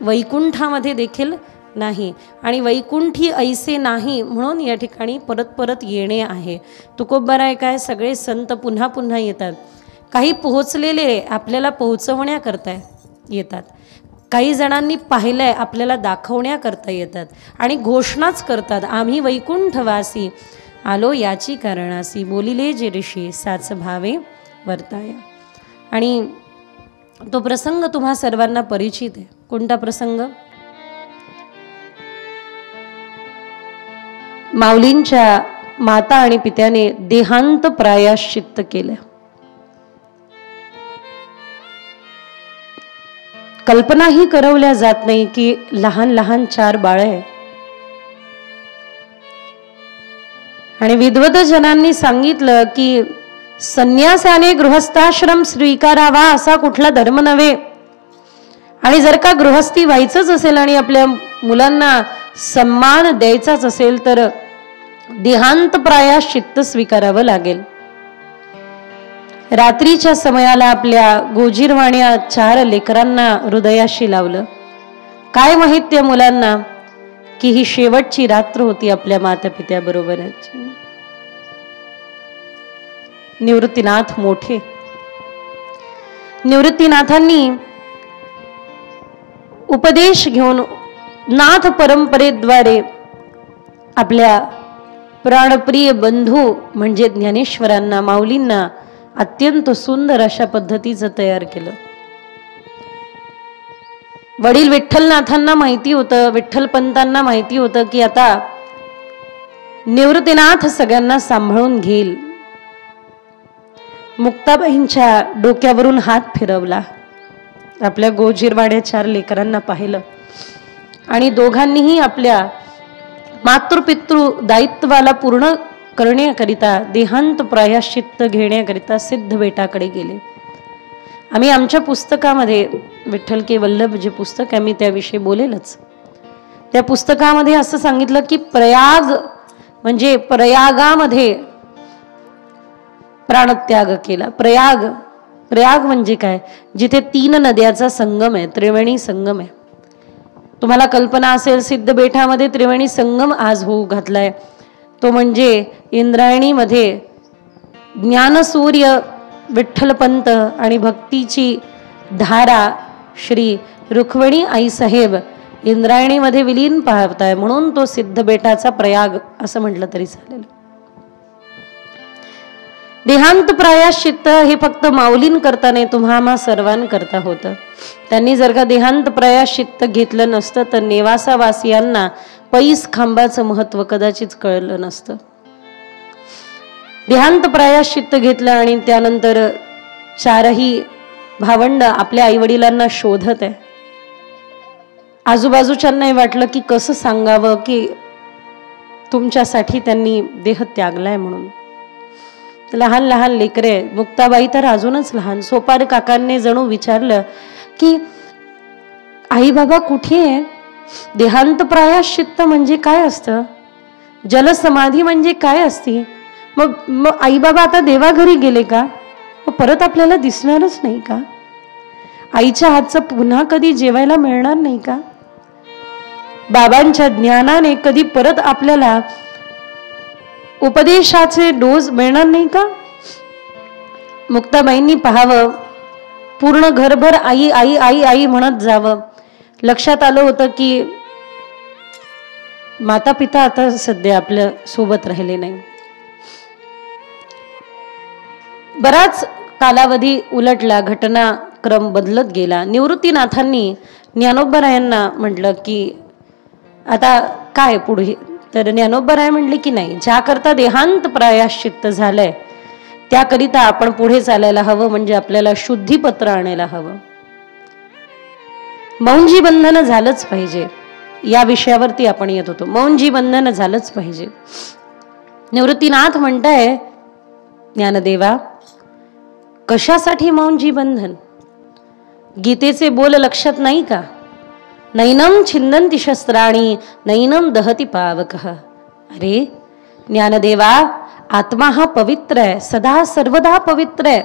वैकुंठामध्ये देखील नाही. आणि वैकुंठी ऐसे नाही म्हणून या ठिकाणी परत परत येणे आहे. तुकोबराय काय, सगळे संत पुन्हा पुन्हा येतात. काही पोहोचलेले आपल्याला पोहोचवण्याकरता येतात, काही जणांनी पाहिलंय आपल्याला दाखवण्याकरता येतात आणि घोषणाच करतात, आम्ही वैकुंठवासी आलो याची कारणासी, बोलिले जे ऋषी साच भावे वर्ताय. आणि तो प्रसंग तुम्हा सर्वांना परिचित आहे. कोणता प्रसंग? माऊलींच्या माता आणि पित्याने देहांत प्रायश्चित्त केलं. कल्पनाही करवल्या जात नाही की लहान लहान 4 बाळे आहे. आणि विद्वत जनांनी सांगितलं की संन्यासाने गृहस्थाश्रम स्वीकारावा असा कुठला धर्म नव्हे. आणि जर का गृहस्थी व्हायचंच असेल आणि आपल्या मुलांना सन्मान द्यायचाच असेल तर देहांत प्रायश्चित्त स्वीकारावं लागेल. रात्रीच्या समयाला आपल्या गोजीरवाण्या 4 लेकरांना हृदयाशी लावलं. काय माहित त्या मुलांना की ही शेवटची रात्र होती आपल्या मातापित्याबरोबरची. निवृत्तीनाथ मोठे, निवृत्तीनाथांनी उपदेश घेऊन नाथ परंपरेद्वारे आपल्या प्राणप्रिय बंधू म्हणजे ज्ञानेश्वरांना, माऊलींना अत्यंत सुंदर अशा पद्धतीचं तयार केलं. वडील विठ्ठलनाथांना माहिती होतं, विठ्ठलपंतांना माहिती होतं की आता निवृत्तीनाथ सगळ्यांना सांभाळून घेईल. मुक्ताबाईंच्या डोक्यावरून हात फिरवला, आपल्या गोजीरवाड्या 4 लेकरांना पाहिलं आणि दोघांनीही आपल्या मातृपितृ दायित्वाला पूर्ण करण्याकरिता देहांत प्रायश्चित्त घेण्याकरिता सिद्ध बेटाकडे गेले. आम्ही आमच्या पुस्तकामध्ये विठ्ठल के वल्लभ जे पुस्तक आहे मी त्याविषयी बोलेलच. त्या पुस्तकामध्ये असं सांगितलं की प्रयाग म्हणजे प्रयागामध्ये प्राणत्याग केला. प्रयाग म्हणजे काय? जिथे 3 नद्याचा संगम आहे, त्रिवेणी संगम आहे. तुम्हाला कल्पना असेल सिद्ध बेटामध्ये त्रिवेणी संगम आज होऊ घातलाय. तो म्हणजे इंद्रायणीमध्ये ज्ञानसूर्य विठ्ठलपंत आणि भक्तीची धारा श्री रुक्मिणी आई साहेब इंद्रायणीमध्ये विलीन पाहताय म्हणून तो सिद्ध बेटाचा प्रयाग असं म्हटलं तरी चालेल. देहांत प्रायश्चित्त हे फक्त माऊलीं करता नाही, तुम्हा सर्वांकरता होतं. त्यांनी जर का देहांत प्रायश्चित्त घेतलं नसतं तर नेवासावासियांना पैस खांबाचं महत्व कदाचित कळलं नसतं. देहांत प्रायश्चित्त घेतलं आणि त्यानंतर 4ही भावंड आपल्या आईवडिलांना शोधत आहे. आजूबाजूच्यांनाही वाटलं की कसं सांगावं की तुमच्यासाठी त्यांनी देह त्यागलाय म्हणून. लहान लहान लेकरे, मुक्ताबाई तर अजूनच लहान. सोपार काकांनी जणू विचारलं की आई बाबा कुठे आहे? देहांत प्रायश्चित्त म्हणजे काय असतं? जलसमाधी म्हणजे काय असते? मग आई बाबा आता देवाघरी गेले का? मग परत आपल्याला दिसणारच नाही का? आईच्या हातचं पुन्हा कधी जेवायला मिळणार नाही का? बाबांच्या ज्ञानाने कधी परत आपल्याला उपदेशाचे डोस मिळणार नाही का? मुक्ताबाईंनी पाहावं, पूर्ण घरभर आई आई आई आई म्हणत जावं. लक्षात आलं होतं की माता पिता आता सध्या आपल्या सोबत राहिले नाही. बराच कालावधी उलटला, घटनाक्रम बदलत गेला. निवृत्तीनाथांनी ज्ञानोबारायांना म्हटलं की आता काय पुढे? तर ज्ञानोबाराय म्हणले की नाही, ज्याकरता देहांत प्रायश्चित्त झालंय त्याकरिता आपण पुढे चालायला हवं, म्हणजे आपल्याला शुद्धीपत्र आणायला हवं. मौंजी बंधन झालंच पाहिजे, या विषयावरती आपण येत होतो. मौंजी बंधन झालंच पाहिजे. निवृत्तीनाथ म्हणताय, ज्ञानदेवा कशासाठी मौंजी बंधन? गीतेचे बोल लक्षात नाही का? नैनम छिंदंती शस्त्राणी नैनम दहती पावकः. अरे ज्ञानदेवा, आत्मा हा पवित्र आहे, सदा सर्वदा पवित्र आहे.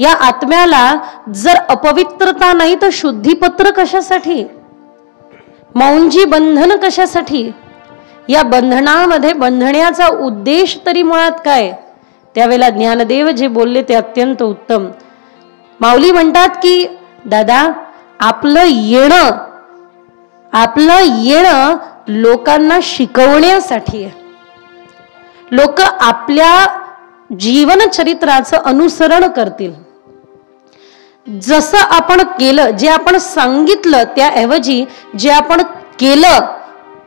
या आत्म्याला जर अपवित्रता नाही तर शुद्धीपत्र कशासाठी? मौंजी बंधन कशासाठी? या बंधनामध्ये बंधण्याचा उद्देश तरी मुळात काय? त्यावेळेला ज्ञानदेव जे बोलले ते अत्यंत उत्तम. माऊली म्हणतात की दादा, आपलं येणं लोकांना शिकवण्यासाठी आहे. लोक आपल्या जीवनचरित्राचं अनुसरण करतील. जसं आपण केलं, जे आपण सांगितलं त्याऐवजी जे आपण केलं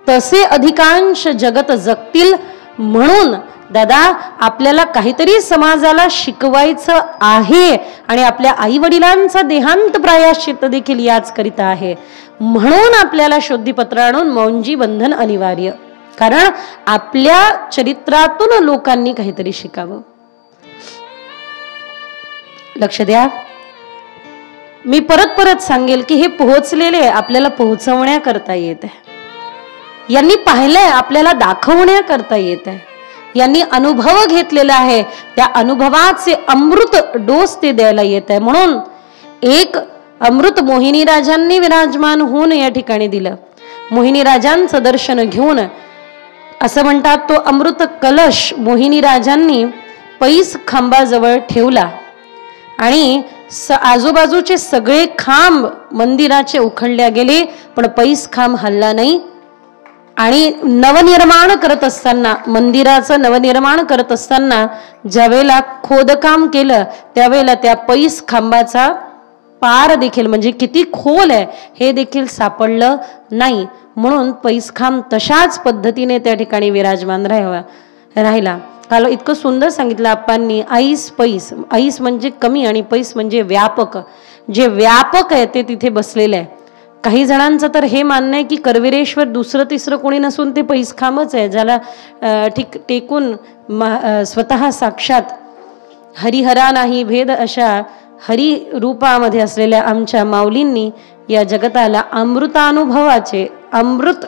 तसे अधिकांश जगत जगतील. म्हणून दादा, आपल्याला काहीतरी समाजाला शिकवायचं आहे आणि आपल्या आई वडिलांचा देहांत प्रायश्चित्त देखील याच करिता आहे. म्हणून आपल्याला शुद्धीपत्र आणून मौंजी बंधन अनिवार्य. कारण आपल्या चरित्रातून लोकांनी काहीतरी शिकावं. लक्ष द्या, मी परत परत सांगेल की हे पोहोचलेले आपल्याला पोहोचवण्याकरता येत आहे. यांनी पाहिलंय, आपल्याला दाखवण्याकरता येत आहे. यांनी अनुभव घेतलेला आहे, त्या अनुभवाचे अमृत डोस ते द्यायला येत आहे. म्हणून एक अमृत मोहिनी राजांनी विराजमान होऊन या ठिकाणी दिलं. मोहिनी राजांचं दर्शन घेऊन असं म्हणतात, तो अमृत कलश मोहिनी राजांनी पैस खांबाजवळ ठेवला आणि आजूबाजूचे सगळे खांब मंदिराचे उखडल्या गेले, पण पैस खांब हल्ला नाही. आणि नवनिर्माण करत असताना, मंदिराचं नवनिर्माण करत असताना ज्यावेळेला खोदकाम केलं त्यावेळेला त्या पैस खांबाचा पार देखील, म्हणजे किती खोल आहे हे देखील सापडलं नाही. म्हणून पैसखांब तशाच पद्धतीने त्या ठिकाणी विराजमान राहिला. काल इतकं सुंदर सांगितलं आप्पांनी, ऐस पैस. ऐस म्हणजे कमी आणि पैस म्हणजे व्यापक. जे व्यापक आहे ते तिथे बसलेलं आहे. काही जणांचं तर हे मानणं आहे की करवीरेश्वर दुसरं तिसरं कोणी नसून ते पैसखांबच आहे, ज्याला टेकून स्वतः साक्षात हरिहरा नाही भेद अशा हरी रूपामध्ये असलेल्या आमच्या माऊलींनी या जगताला अमृतानुभवाचे अमृत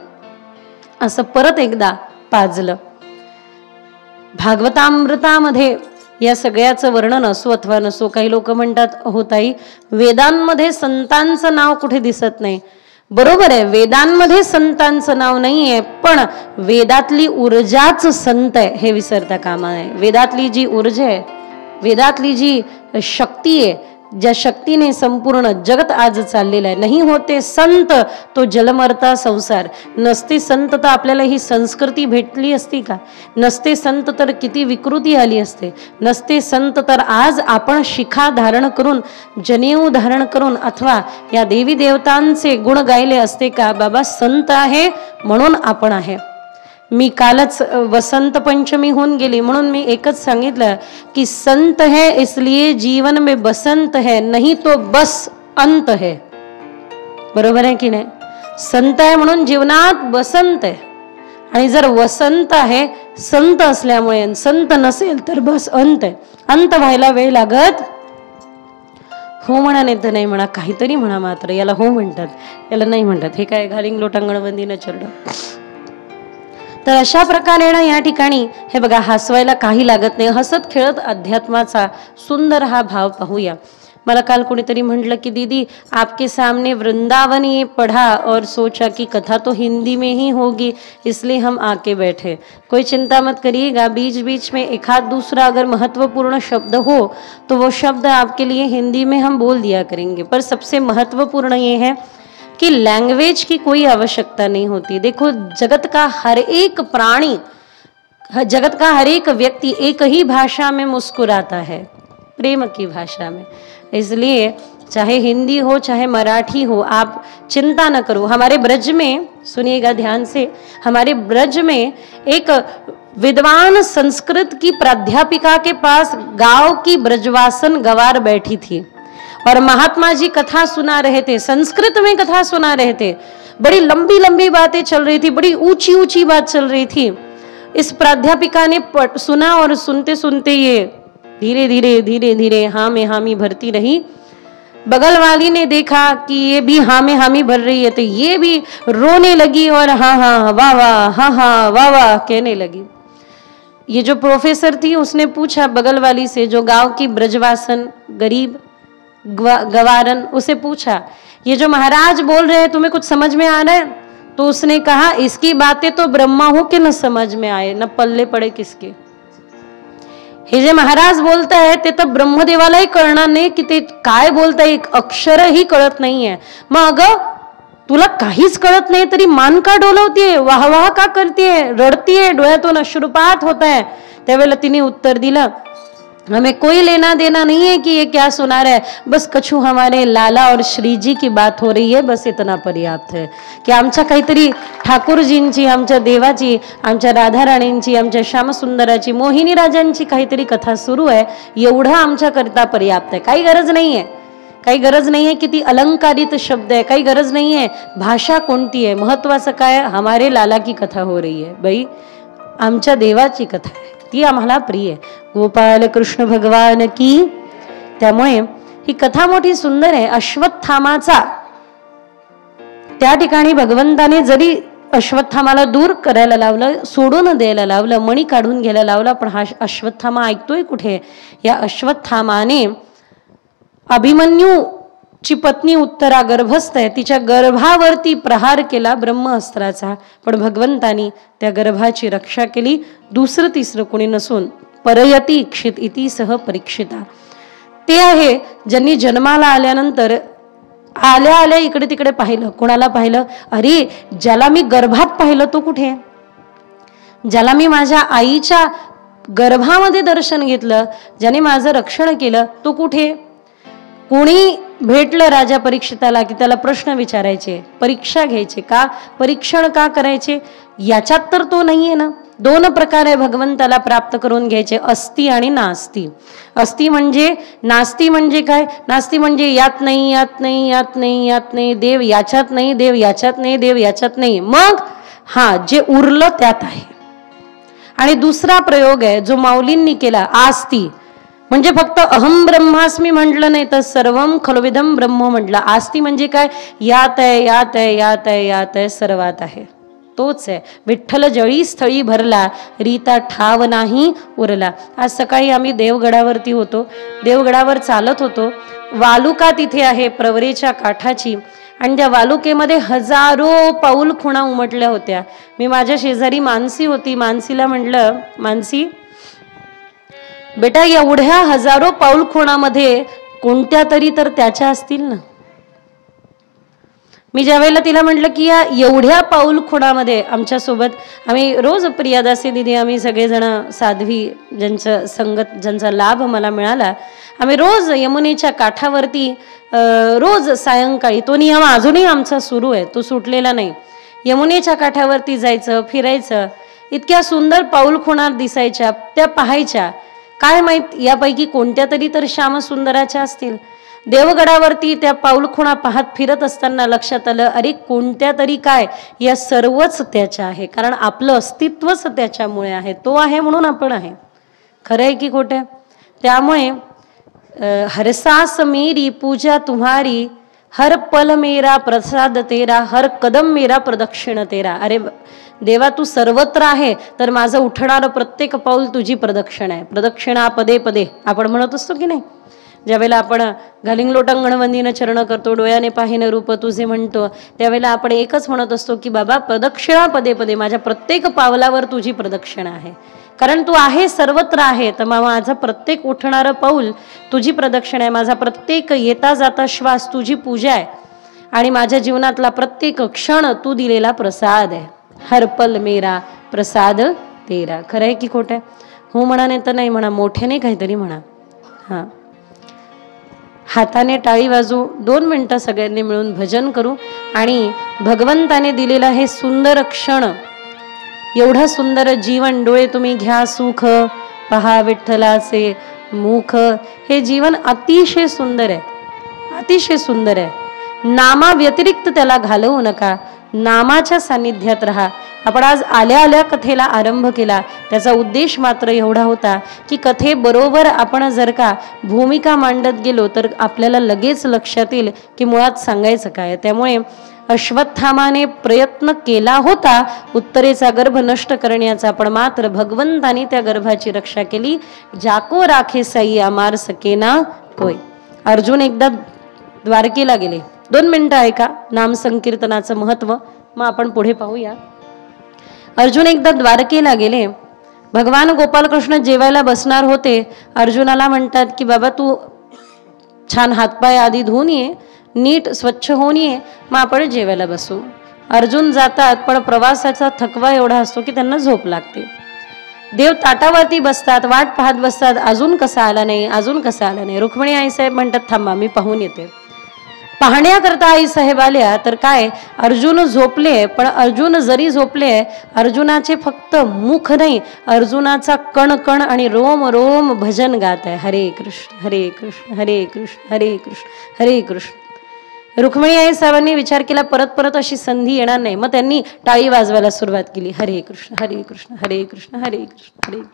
असं परत एकदा पाजलं. भागवतामृतामध्ये या सगळ्याचं वर्णन असो अथवा नसो, काही लोक म्हणतात हो ताई, वेदांमध्ये संतांचं नाव कुठे दिसत नाही. बरोबर आहे, वेदांमध्ये संतांचं नाव नाहीये, पण वेदातली ऊर्जाच संत आहे हे विसरता कामा नये. वेदातली जी ऊर्जा आहे, वेदातली जी शक्ती आहे, ज्या शक्तीने संपूर्ण जगत आज चाललेलं आहे. नाही होते संत तो जलमरता संसार. नसते संत तर आपल्याला ही संस्कृती भेटली असती का? नसते संत तर किती विकृती आली असते. नसते संत तर आज आपण शिखा धारण करून, जनेऊ धारण करून अथवा या देवी देवतांचे गुण गायले असते का? बाबा संत आहे म्हणून आपण आहे. मी कालच वसंत पंचमी होऊन गेली म्हणून मी एकच सांगितलं की संत है इसलिए जीवन में बसंत है, नहीं तो बस अंत है. बरोबर आहे की नाही? संत आहे म्हणून जीवनात बसंत आहे, आणि जर वसंत आहे संत असल्यामुळे, संत नसेल तर बस अंत आहे. अंत व्हायला वेळ लागत. हो म्हणा नाही तर नाही म्हणा, काहीतरी म्हणा, मात्र याला हो म्हणतात, याला नाही म्हणतात. हे काय घालिंग लोटांगणबंदीनं चरड. तर अशा प्रकारे ना या ठिकाणी हे बघा, हसवायला काही लागत नाही. हसत खेळत अध्यात्माचा सुंदर हा भाव पाहूया. मला काल कोणीतरी म्हटलं की दीदी आपके सामने वृंदावन ये पढ़ा और सोचा कि कथा तो हिंदी में ही होगी, इसलिए हम आके बैठे. कोई चिंता मत करिएगा, बीच बीच में एक आध दूसरा अगर महत्वपूर्ण शब्द हो तो वो शब्द आपके लिए हिंदी में हम बोल दिया करेंगे. पर सबसे महत्वपूर्ण ये है कि लैंग्वेज की कोई आवश्यकता नहीं होती. देखो, जगत का हर एक प्राणी, जगत का हर एक व्यक्ति एक ही भाषा में मुस्कुराता है, प्रेम की भाषा में. इसलिए चाहे हिंदी हो चाहे मराठी हो, आप चिंता न करो. हमारे ब्रज में, सुनिएगा ध्यान से, हमारे ब्रज में एक विद्वान संस्कृत की प्राध्यापिका के पास गांव की ब्रजवासन गवार बैठी थी और महात्मा जी कथा सुना रहे थे, संस्कृत में कथा सुना रहे थे. बड़ी लंबी लंबी बातें चल रही थी, बड़ी ऊंची ऊंची बात चल रही थी. इस प्राध्यापिका ने सुना और सुनते सुनते ये धीरे धीरे धीरे धीरे हाँ में हामी भरती रही. बगल वाली ने देखा कि ये भी हाँ में हामी भर रही है तो ये भी रोने लगी और हाँ हाँ वाह वाह, हाँ हाँ वाह वाह कहने लगी. ये जो प्रोफेसर थी उसने पूछा बगल वाली से, जो गांव की ब्रजवासन गरीब गवारन, उसे पूछा ये जो महाराज बोल रहे हैं तुम्हें कुछ समझ में आ रहा है? तो उसने कहा इसकी बातें तो ब्रह्मा हो के न समझ में आए, न पल्ले पडे किसके. हे जे महाराज बोलत आहे ते तर ब्रह्मदेवालाही कळणार नाही की ते काय बोलताय, एक अक्षरही कळत नाहीये. मग अगं तुला काहीच कळत नाही तरी मान का डोलवतीये, वाह वाह का करतीये, रडतीये, डोळ्यातून अश्रुपात होत आहे. त्यावेळेला तिने उत्तर दिलं, हमें कोई लेना देना नहीं है कि ये क्या सुना रहा है, बस कछु हमारे लाला और श्री जी की बात हो रही है, बस इतना पर्याप्त है. की आमच्या काहीतरी ठाकूरजींची, आमच्या देवाची, आमच्या राधाराणींची, आमच्या श्यामसुंदराची, मोहिनी राजांची काहीतरी कथा सुरू आहे, एवढं आमच्या करता पर्याप्त आहे. काही गरज नाहीये, काही गरज नाहीये की ती अलंकारित शब्द आहे, काही गरज नाहीये भाषा कोणती आहे. महत्वाचं काय, हमारे लाला की कथा हो रही है. बाई आमच्या देवाची कथा आहे, ती आम्हाला प्रिय आहे. गोपाल कृष्ण भगवान की. त्यामुळे ही कथा मोठी सुंदर आहे. अश्वत्थामाचा त्या ठिकाणी भगवंताने जरी अश्वत्थामाला दूर करायला लावलं, सोडून द्यायला लावलं, मणी काढून घ्यायला लावला, पण हा अश्वत्थामा ऐकतोय कुठे? या अश्वत्थामाने अभिमन्यूची पत्नी उत्तरा गर्भस्थ आहे, तिच्या गर्भावरती प्रहार केला ब्रह्मास्त्राचा, पण भगवंतानी त्या गर्भाची रक्षा केली. दुसरं तिसरं कोणी नसून परयती इक्षित इति सह परीक्षिता, ते आहे ज्यांनी जन्माला आल्यानंतर आल्या आल्या इकडे तिकडे पाहिलं. कोणाला पाहिलं? अरे ज्याला मी गर्भात पाहिलं तो कुठे? ज्याला मी माझ्या आईच्या गर्भामध्ये दर्शन घेतलं, ज्याने माझं रक्षण केलं तो कुठे? कोणी भेटलं राजा परीक्षिताला की त्याला प्रश्न विचारायचे, परीक्षा घ्यायचे. का परीक्षण का करायचे? याच्यात तर तो नाहीये ना. दोन प्रकारे भगवंताला प्राप्त करून घ्यायचे, अस्ति आणि नास्ति. अस्ति म्हणजे, नास्ति म्हणजे काय? नास्ति म्हणजे यात नाही, यात नाही, यात नाही, यात नाही, देव याच्यात नाही, देव याच्यात नाही, देव याच्यात नाही. मग हा जे उरलं त्यात आहे. आणि दुसरा प्रयोग आहे जो माऊलींनी केला, आस्ति म्हणजे फक्त अहम ब्रह्मास्मी म्हटलं नाही तर सर्वम खलविदम ब्रह्म म्हटलं. आस्ति म्हणजे काय? यात आहे, यात आहे, यात आहे, यात आहे, सर्वात आहे. तोच आहे. विठ्ठल जळी स्थळी भरला, रीता ठाव नाही उरला. आज सकाळी आम्ही देवगडावरती होतो, देवगडावर चालत होतो. वालुका तिथे आहे प्रवरेच्या काठाची, आणि त्या वालुकेमध्ये हजारो पाऊल खुणा उमटल्या होत्या. मी माझ्या शेजारी मानसी होती, मानसीला म्हटलं, मानसी बेटा एवढ्या हजारो पाऊल खुणामध्ये कोणत्या तरी तर त्याच्या असतील ना. मी ज्या वेळेला तिला म्हटलं की या एवढ्या पाऊल खुणामध्ये आमच्यासोबत, आम्ही रोज प्रियादासी दिदी, आम्ही सगळेजण साध्वी ज्यांचं संगत, ज्यांचा लाभ मला मिळाला, आम्ही रोज यमुनेच्या काठावरती रोज सायंकाळी, तो नियम अजूनही आमचा सुरू आहे, तो सुटलेला नाही. यमुनेच्या काठावरती जायचं, फिरायचं. इतक्या सुंदर पाऊलखुणा दिसायच्या, त्या पाहायच्या. काय माहित यापैकी कोणत्या तरी तर श्यामसुंदराच्या असतील. देवगडावरती त्या पाऊलखुणा पाहत फिरत असताना लक्षात आलं, अरे कोणत्या तरी काय, या सर्वच त्याच्या आहे. कारण आपलं अस्तित्वच त्याच्यामुळे आहे. तो आहे म्हणून आपण आहे. खरं आहे की खोटं आहे? त्यामुळे हरसास मेरी पूजा तुम्हारी, हर पल मेरा प्रसाद तेरा, हर कदम मेरा प्रदक्षिण तेरा. अरे देवा, तू सर्वत्र आहे, तर माझं उठणारं प्रत्येक पाऊल तुझी प्रदक्षिणा आहे. प्रदक्षिणा पदे पदे आपण म्हणत असतो की नाही? ज्यावेळेला आपण घालिंग लोटंगण वंदीन चरण करतो, डोळ्याने पाहिन रूप तुझे म्हणतो, त्यावेळेला आपण एकच म्हणत असतो की बाबा प्रदक्षिणा पदे पदे, माझ्या प्रत्येक पावलावर तुझी प्रदक्षिणा आहे. कारण तू आहे, सर्वत्र आहे, तर माझं प्रत्येक उठणारं पाऊल तुझी प्रदक्षिणा आहे. माझा प्रत्येक येता जाता श्वास तुझी पूजा आहे. आणि माझ्या जीवनातला प्रत्येक क्षण तू दिलेला प्रसाद आहे. हर पल मेरा प्रसाद तेरा. खरं आहे की खोटं आहे? हो म्हणा, नाही तर नाही म्हणा, मोठ्याने काहीतरी म्हणा. हां, हाताने टाळी वाजू, 2 मिनिटं सगळ्यांनी मिळून भजन करू आणि भगवंताने दिलेला हे सुंदर क्षण, एवढं सुंदर जीवन, डोळे तुम्ही घ्या सुख पहा विठ्ठलाचे मुख, हे जीवन अतिशय सुंदर आहे, अतिशय सुंदर आहे. नामा व्यतिरिक्त त्याला घालवू नका, नामाच्या सानिध्यात राहा. आपण आज आल्या आल्या कथेला आरंभ केला, त्याचा उद्देश मात्र एवढा होता की कथेबरोबर आपण जर का भूमिका मांडत गेलो तर आपल्याला लगेच लक्षात येईल की मुळात सांगायचं काय. त्यामुळे अश्वत्थामाने प्रयत्न केला होता उत्तरेचा गर्भ नष्ट करण्याचा, पण मात्र भगवंतानी त्या गर्भाची रक्षा केली. जाको राखे साई अमार सकेना कोय. अर्जुन एकदा द्वारकेला गेले. 2 मिनिटं ऐका नाम संकीर्तनाचं महत्व, मग आपण पुढे पाहूया. अर्जुन एकदा द्वारकेला गेले. भगवान गोपालकृष्ण जेवायला बसणार होते. अर्जुनाला म्हणतात की बाबा तू छान हातपाय आधी धुवून ये, नीट स्वच्छ होऊन ये, मग आपण जेवायला बसू. अर्जुन जातात, पण प्रवासाचा थकवा एवढा असतो की त्यांना झोप लागते. देव ताटावरती बसतात, वाट पाहत बसतात, अजून कसा आला नाही, अजून कसा आला नाही. रुक्मिणी आईसाहेब म्हणतात थांबा मी पाहून येते. पाहण्याकरता आईसाहेब आल्या तर काय, अर्जुन झोपले. पण अर्जुन जरी झोपले, अर्जुनाचे फक्त मुख नाही, अर्जुनाचा कण कण आणि रोम रोम भजन गात आहे. हरे कृष्ण हरे कृष्ण हरे कृष्ण हरे कृष्ण हरे कृष्ण. रुक्मिणी आई साहेबांनी विचार केला परत परत अशी संधी येणार नाही, मग त्यांनी टाळी वाजवायला सुरुवात केली. हरे कृष्ण हरे कृष्ण हरे कृष्ण हरे कृष्ण हरे कृष्ण.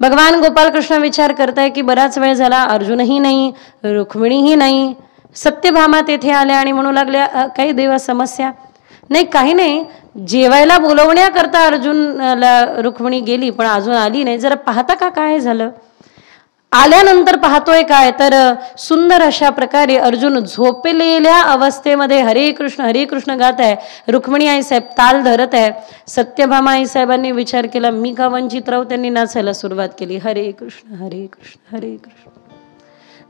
भगवान गोपालकृष्ण विचार करताय की बराच वेळ झाला, अर्जुनही नाही, रुक्मिणीही नाही. सत्यभामा तेथे आल्या आणि म्हणू लागल्या काही देवा समस्या नाही, काही नाही, जेवायला बोलवण्याकरता अर्जुनला रुक्मिणी गेली पण अजून आली नाही, जरा पाहता का काय झालं. आल्यानंतर पाहतोय काय तर सुंदर अशा प्रकारे अर्जुन झोपलेल्या अवस्थेमध्ये हरे कृष्ण गात आहे. रुक्मिणी आई साहेब ताल धरत आहे. सत्यभामा आई साहेबांनी विचार केला मी का वंचित राहू, त्यांनी नाचायला सुरुवात केली. हरे कृष्ण हरे कृष्ण हरे कृष्ण.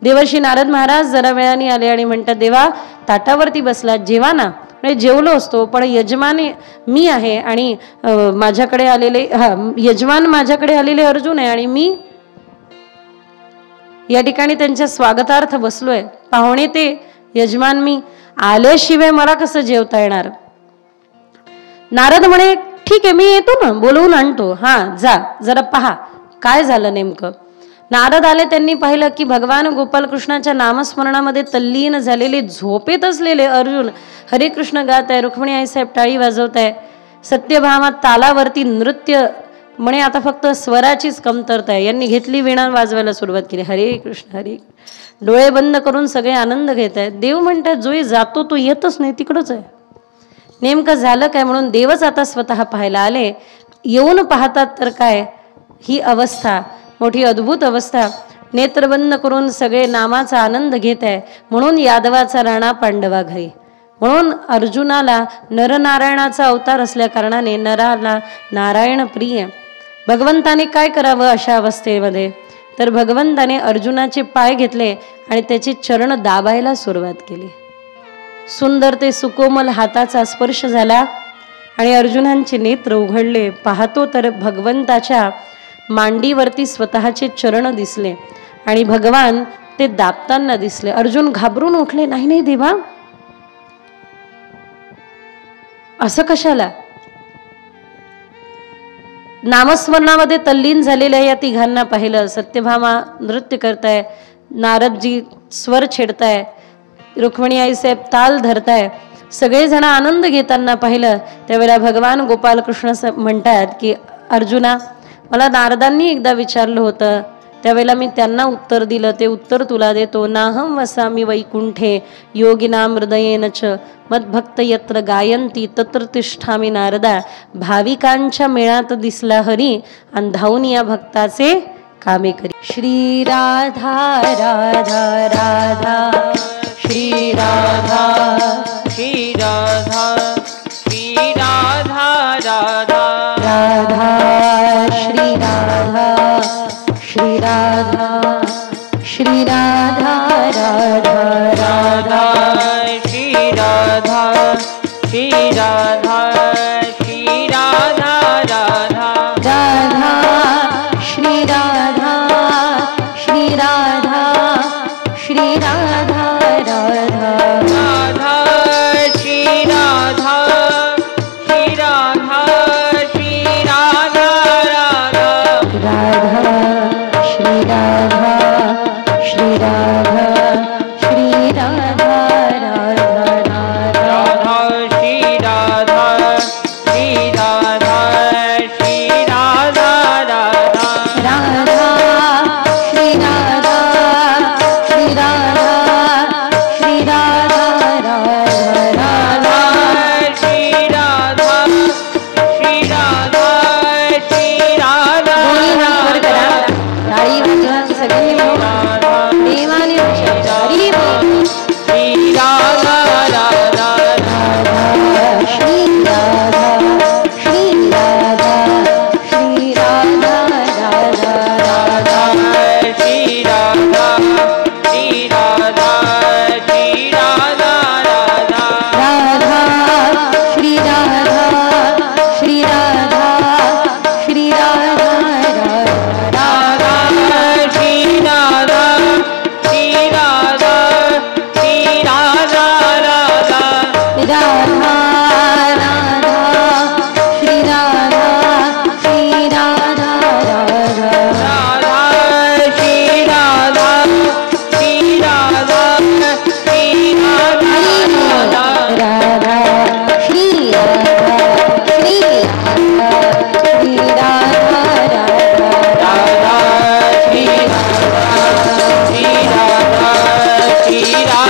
देवर्षी नारद महाराज जरा वेळाने आले आणि म्हणतात देवा ताटावरती बसला, जेवा ना. म्हणजे जेवलो असतो पण यजमान मी आहे आणि माझ्याकडे आलेले यजमान माझ्याकडे आलेले अर्जुन आहे आणि मी या ठिकाणी त्यांच्या स्वागतार्थ बसलोय. पाहुणे ते, यजमान मी, आल्याशिवाय मला कसं जेवता येणार. नारद म्हणे ठीक आहे मी येतो ना, बोलवून आणतो. हा जा, जरा पहा काय झालं नेमकं. नारद आले, त्यांनी पाहिलं की भगवान गोपालकृष्णाच्या नामस्मरणामध्ये तल्लीन झालेले झोपेत असलेले अर्जुन हरे कृष्ण गात आहे. रुक्मिणी आईसाहेब टाळी वाजवत आहे. सत्यभामा तालावरती नृत्य, म्हणे आता फक्त स्वराचीच कमतरता आहे. यांनी घेतली वीणा वाजवायला सुरुवात केली. हरे कृष्ण हरे. डोळे बंद करून सगळे आनंद घेत आहेत. देव म्हणतात जो जातो तो येतच नाही, तिकडच आहे. नेमकं झालं काय म्हणून देवच आता स्वतः पाहायला आले. येऊन पाहतात तर काय, ही अवस्था मोठी अद्भुत अवस्था. नेत्रबंद करून सगळे नामाचा आनंद घेत आहे. म्हणून यादवाचा राणा पांडवा घरी. म्हणून अर्जुनाला नरनारायणाचा अवतार असल्या कारणाने नराला नारायण प्रिय. भगवंताने काय करावं अशा अवस्थेमध्ये, तर भगवंताने अर्जुनाचे पाय घेतले आणि त्याचे चरण दाबायला सुरुवात केली. सुंदर ते सुकोमल हाताचा स्पर्श झाला आणि अर्जुनांचे नेत्र उघडले. पाहतो तर भगवंताच्या मांडीवरती स्वतःचे चरण दिसले आणि भगवान ते दाबताना दिसले. अर्जुन घाबरून उठले. नाही नाही देवा, असं कशाला. नामस्मरणामध्ये तल्लीन झालेल्या या तिघांना पाहिलं. सत्यभामा नृत्य करताय, नारदजी स्वर छेडताय, रुक्मिणी आईसाहेब ताल धरताय, सगळेजण आनंद घेताना पाहिलं. त्यावेळेला भगवान गोपालकृष्ण म्हणतात की अर्जुना, मला नारदांनी एकदा विचारलं होतं, त्यावेळेला मी त्यांना उत्तर दिलं, ते उत्तर तुला देतो. नाहम वसामी वैकुंठे योगिनाम हृदयेन च मद्भक्त यत्र गायंती तत्र तिष्ठामी नारदा. भाविकांच्या मेळात दिसला हरी आणि धावून या भक्ताचे कामे करी. श्री राधा राधा राधा श्री राधा श्री राधा श्री राधा राधा राधा श्री राधा श्री राधा श्री राधा राधा राधा श्री राधा श्री राधा श्री राधा राधा राधा श्री राधा श्री राधा श्री राधा राधा राधा श्री राधा श्री राधा श्री राधा राधा राधा श्री राधा श्री राधा श्री राधा राधा राधा राधा श्री राधा श्री राधा श्री राधा राधा राधा श्री राधा श्री राधा श्री राधा राधा राधा श्री राधा श्री राधा श्री राधा दोन्ही हात वर करा, टाळी वाजवा सगळ्यांनी मिळून प्रेमाने उच्चारा. हरी बोल. श्री राधा राधा राधा श्री राधा श्री राधा श्री राधा राधा राधा श्री राधा श्री राधा श्री राधा राधा राधा श्री राधा श्री राधा श्री राधा राधा राधा श्री राधा श्री राधा श्री राधा राधा राधा राधा श्री राधा श्री राधा राधा राधा श्री राधा श्री राधा श्री राधा राधा राधा श्री राधा श्री राधा श्री राधा राधा राधा श्री राधा श्री राधा श्री राधा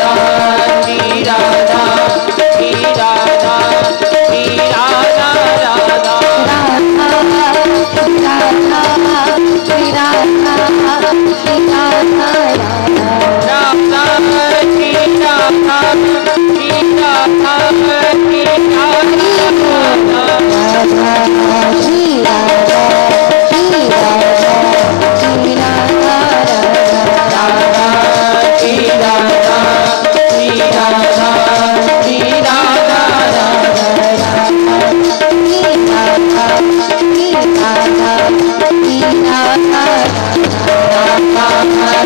राधा श्री राधा श्री राधा श्री राधा श्री राधा श्री राधा श्री राधा राधा राधा श्री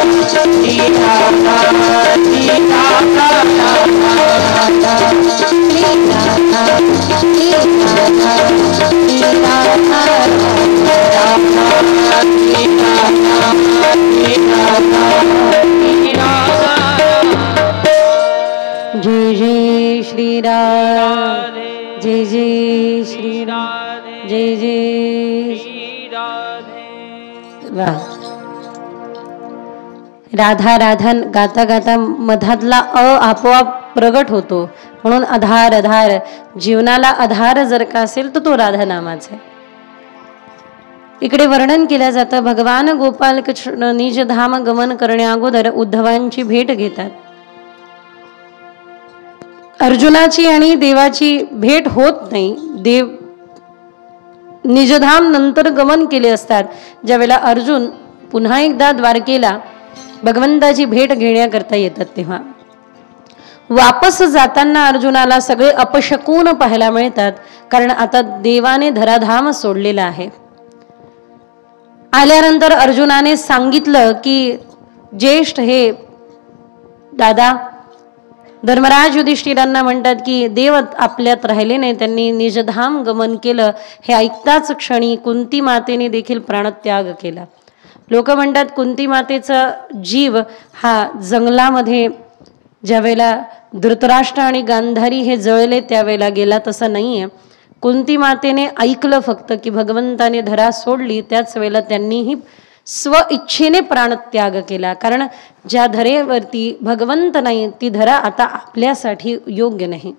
राधा श्री राधा श्री राधा श्री राधा श्री राधा श्री राधा जय जय श्री राम जय जय श्री राम जय जय वाह. राधा राधा गाता गाता मधातला आपोआप प्रगट होतो. म्हणून आधार आधार जीवनाला आधार जर का असेल तर तो राधा नामाचा आहे. इकडे वर्णन केलं जातं भगवान गोपाल कृष्ण निजधाम गमन करण्या अगोदर उद्धवांची भेट घेतात. अर्जुनाची आणि देवाची भेट होत नाही. देव निजधाम नंतर गमन केले असतात. ज्यावेळेला अर्जुन पुन्हा एकदा द्वारकेला भगवंताची भेट घेण्याकरता येतात तेव्हा वापस जाताना अर्जुनाला सगळे अपशकून पाहायला मिळतात. कारण आता देवाने धराधाम सोडलेला आहे. आल्यानंतर अर्जुनाने सांगितलं की ज्येष्ठ हे दादा धर्मराज युधिष्ठिरांना म्हणतात की देव आपल्यात राहिले नाही, त्यांनी निजधाम गमन केलं. हे ऐकताच क्षणी कुंती मातेने देखील प्राणत्याग केला. लोक म्हणतात कुंती मातेचा जीव हा जंगलामध्ये ज्यावेळेला धृतराष्ट्र आणि गांधारी हे जळले त्यावेळेला गेला, तसं नाहीये. कुंती मातेने ऐकलं फक्त की भगवंताने धरा सोडली, त्याच वेळेला त्यांनीही स्व इच्छेने प्राणत्याग केला. कारण ज्या धरेवरती भगवंत नाही ती धरा आता आपल्यासाठी योग्य नाही.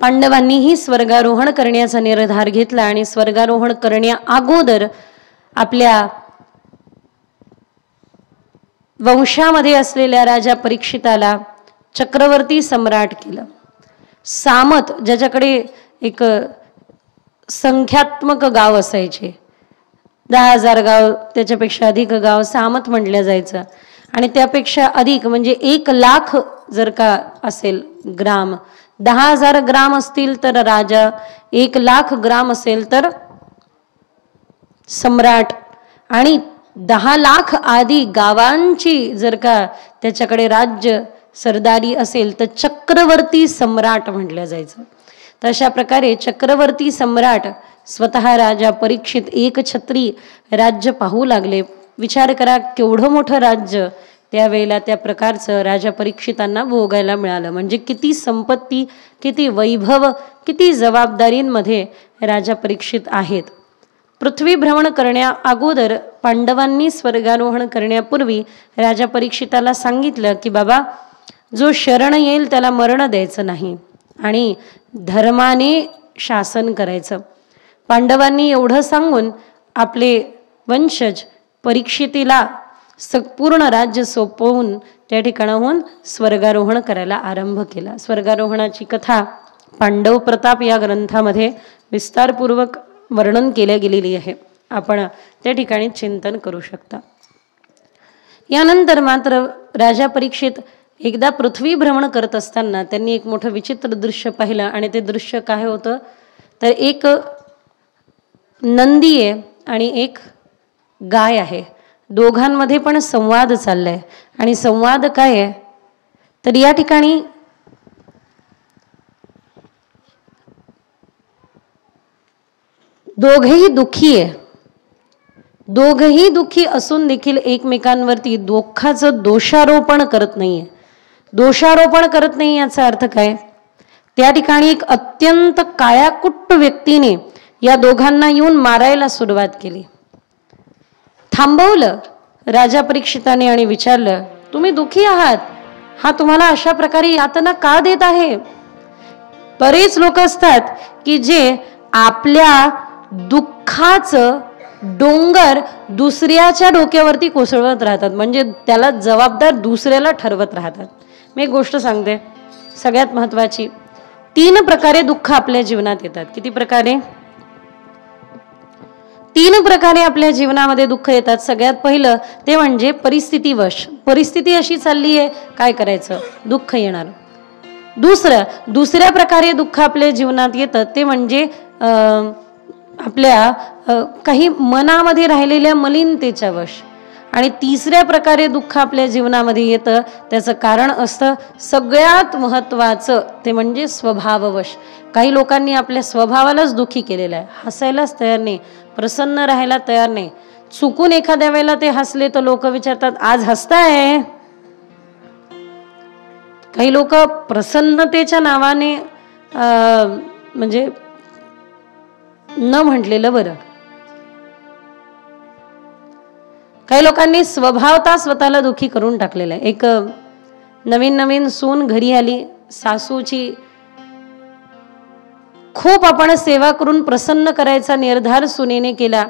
पांडवांनीही स्वर्गारोहण करण्याचा निर्धार घेतला आणि स्वर्गारोहण करण्या अगोदर आपल्या वंशामध्ये असलेल्या राजा परीक्षिताला चक्रवर्ती सम्राट केलं. सामत ज्याच्याकडे एक संख्यात्मक गाव असायचे, 10,000 गाव, त्याच्यापेक्षा अधिक गाव सामत म्हटलं जायचं. आणि त्यापेक्षा अधिक म्हणजे 1,00,000 जर का असेल ग्राम, 10,000 ग्राम असतील तर राजा, 1,00,000 ग्राम असेल तर सम्राट, आणि 10,00,000 आदी गावांची जर का त्याच्याकडे राज्य सरदारी असेल तर चक्रवर्ती सम्राट म्हटलं जायचं. तशा प्रकारे चक्रवर्ती सम्राट स्वतः राजा परीक्षित एकछत्री राज्य पाहू लागले. विचार करा केवढं मोठं राज्य त्यावेळेला त्या प्रकारचं राजा परीक्षितांना भोगायला मिळालं. म्हणजे किती संपत्ती, किती वैभव, किती जबाबदारींमध्ये राजा परीक्षित आहेत. पृथ्वी भ्रमण करण्या अगोदर पांडवांनी स्वर्गारोहण करण्यापूर्वी राजा परीक्षिताला सांगितलं की बाबा जो शरण येईल त्याला मरण द्यायचं नाही आणि धर्माने शासन करायचं. पांडवांनी एवढं सांगून आपले वंशज परीक्षितीला पूर्ण राज्य सोपवून त्या ठिकाणाहून स्वर्गारोहण करायला आरंभ केला. स्वर्गारोहणाची कथा पांडव प्रताप या ग्रंथामध्ये विस्तारपूर्वक वर्णन केल्या गेलेली आहे. आपण त्या ठिकाणी चिंतन करू शकता. यानंतर मात्र राजा परीक्षित एकदा पृथ्वी भ्रमण करत असताना त्यांनी एक मोठं विचित्र दृश्य पाहिलं. आणि ते दृश्य काय होतं तर एक नंदी आहे आणि एक गाय आहे. दोघांमध्ये पण संवाद चाललाय. आणि संवाद काय आहे तर या ठिकाणी दोघेही दुःखी आहे. दोघेही दुःखी असून देखील एकमेकांवरती दुःखाचं दोषारोपण करत नाहीये. दोषारोपण करत नाही याचा अर्थ काय, त्या ठिकाणी एक अत्यंत काळ्याकुट्ट व्यक्तीने या दोघांना येऊन मारायला सुरुवात केली. थांबवलं राजा परीक्षिताने आणि विचारलं तुम्ही दुःखी आहात, हा तुम्हाला अशा प्रकारे यातना का देत आहे. बरेच लोक असतात की जे आपल्या दुःखाचं डोंगर दुसऱ्याच्या डोक्यावरती कोसळवत राहतात. म्हणजे त्याला जबाबदार दुसऱ्याला ठरवत राहतात. मी एक गोष्ट सांगते सगळ्यात महत्वाची. 3 प्रकारे दुःख आपल्या जीवनात येतात. किती प्रकारे? 3 प्रकारे आपल्या जीवनामध्ये दुःख येतात. सगळ्यात पहिलं ते म्हणजे परिस्थितीवश. परिस्थिती अशी चालली आहे, काय करायचं, दुःख येणार. दुसऱ्या प्रकारे दुःख आपल्या जीवनात येतं ते म्हणजे आपल्या काही मनामध्ये राहिलेल्या मलिनतेच्या वश. आणि तिसऱ्या प्रकारे दुःख आपल्या जीवनामध्ये येतं त्याचं कारण असतं सगळ्यात महत्वाचं ते म्हणजे स्वभाववश. काही लोकांनी आपल्या स्वभावालाच दुःखी केलेलं आहे. हसायलाच तयार नाही, प्रसन्न राहायला तयार नाही. चुकून एखाद्या वेळेला ते हसले तर लोक विचारतात आज हसताय. काही लोक प्रसन्नतेच्या नावाने म्हणजे न म्हटलेलं बरं. काही लोकांनी स्वभावता स्वतःला दुःखी करून टाकलेलं आहे. एक नवीन सून घरी आली, सासूची खूप आपण सेवा करून प्रसन्न करायचा निर्धार सुनेने केला.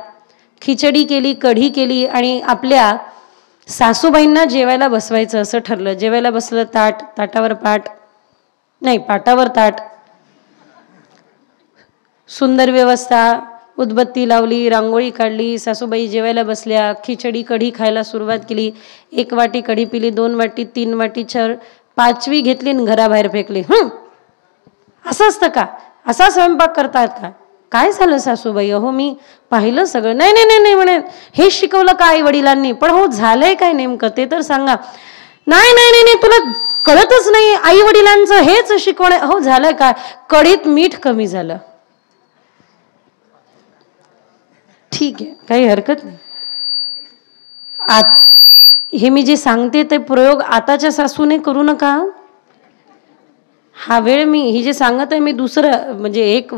खिचडी केली, कढी केली आणि आपल्या सासूबाईंना जेवायला बसवायचं असं ठरलं. जेवायला बसलं, ताटावर पाट नाही पाटावर ताट, सुंदर व्यवस्था, उदबत्ती लावली, रांगोळी काढली, सासूबाई जेवायला बसल्या, खिचडी कढी खायला सुरुवात केली. 1 वाटी कढी पिली, 2 वाटी, 3 वाटी, 4, 5वी घेतली आणि घराबाहेर फेकली. असं असतं का? असा स्वयंपाक करतात का? काय झालं सासूबाई? अहो मी पाहिलं सगळं. नाही नाही नाही नाही म्हणे, हे शिकवलं का आई वडिलांनी? पण हो झालंय काय नेमकं ते तर सांगा. नाही नाही नाही नाही, तुला कळतच नाही, आई वडिलांचं हेच शिकवण. हो झालंय काय? कढीत मीठ कमी झालं. ठीक आहे, काही हरकत नाही. हे मी जे सांगते ते प्रयोग आताच्या सासूने करू नका. हा वेळ मी ही जे सांगत आहे मी दुसरं म्हणजे एक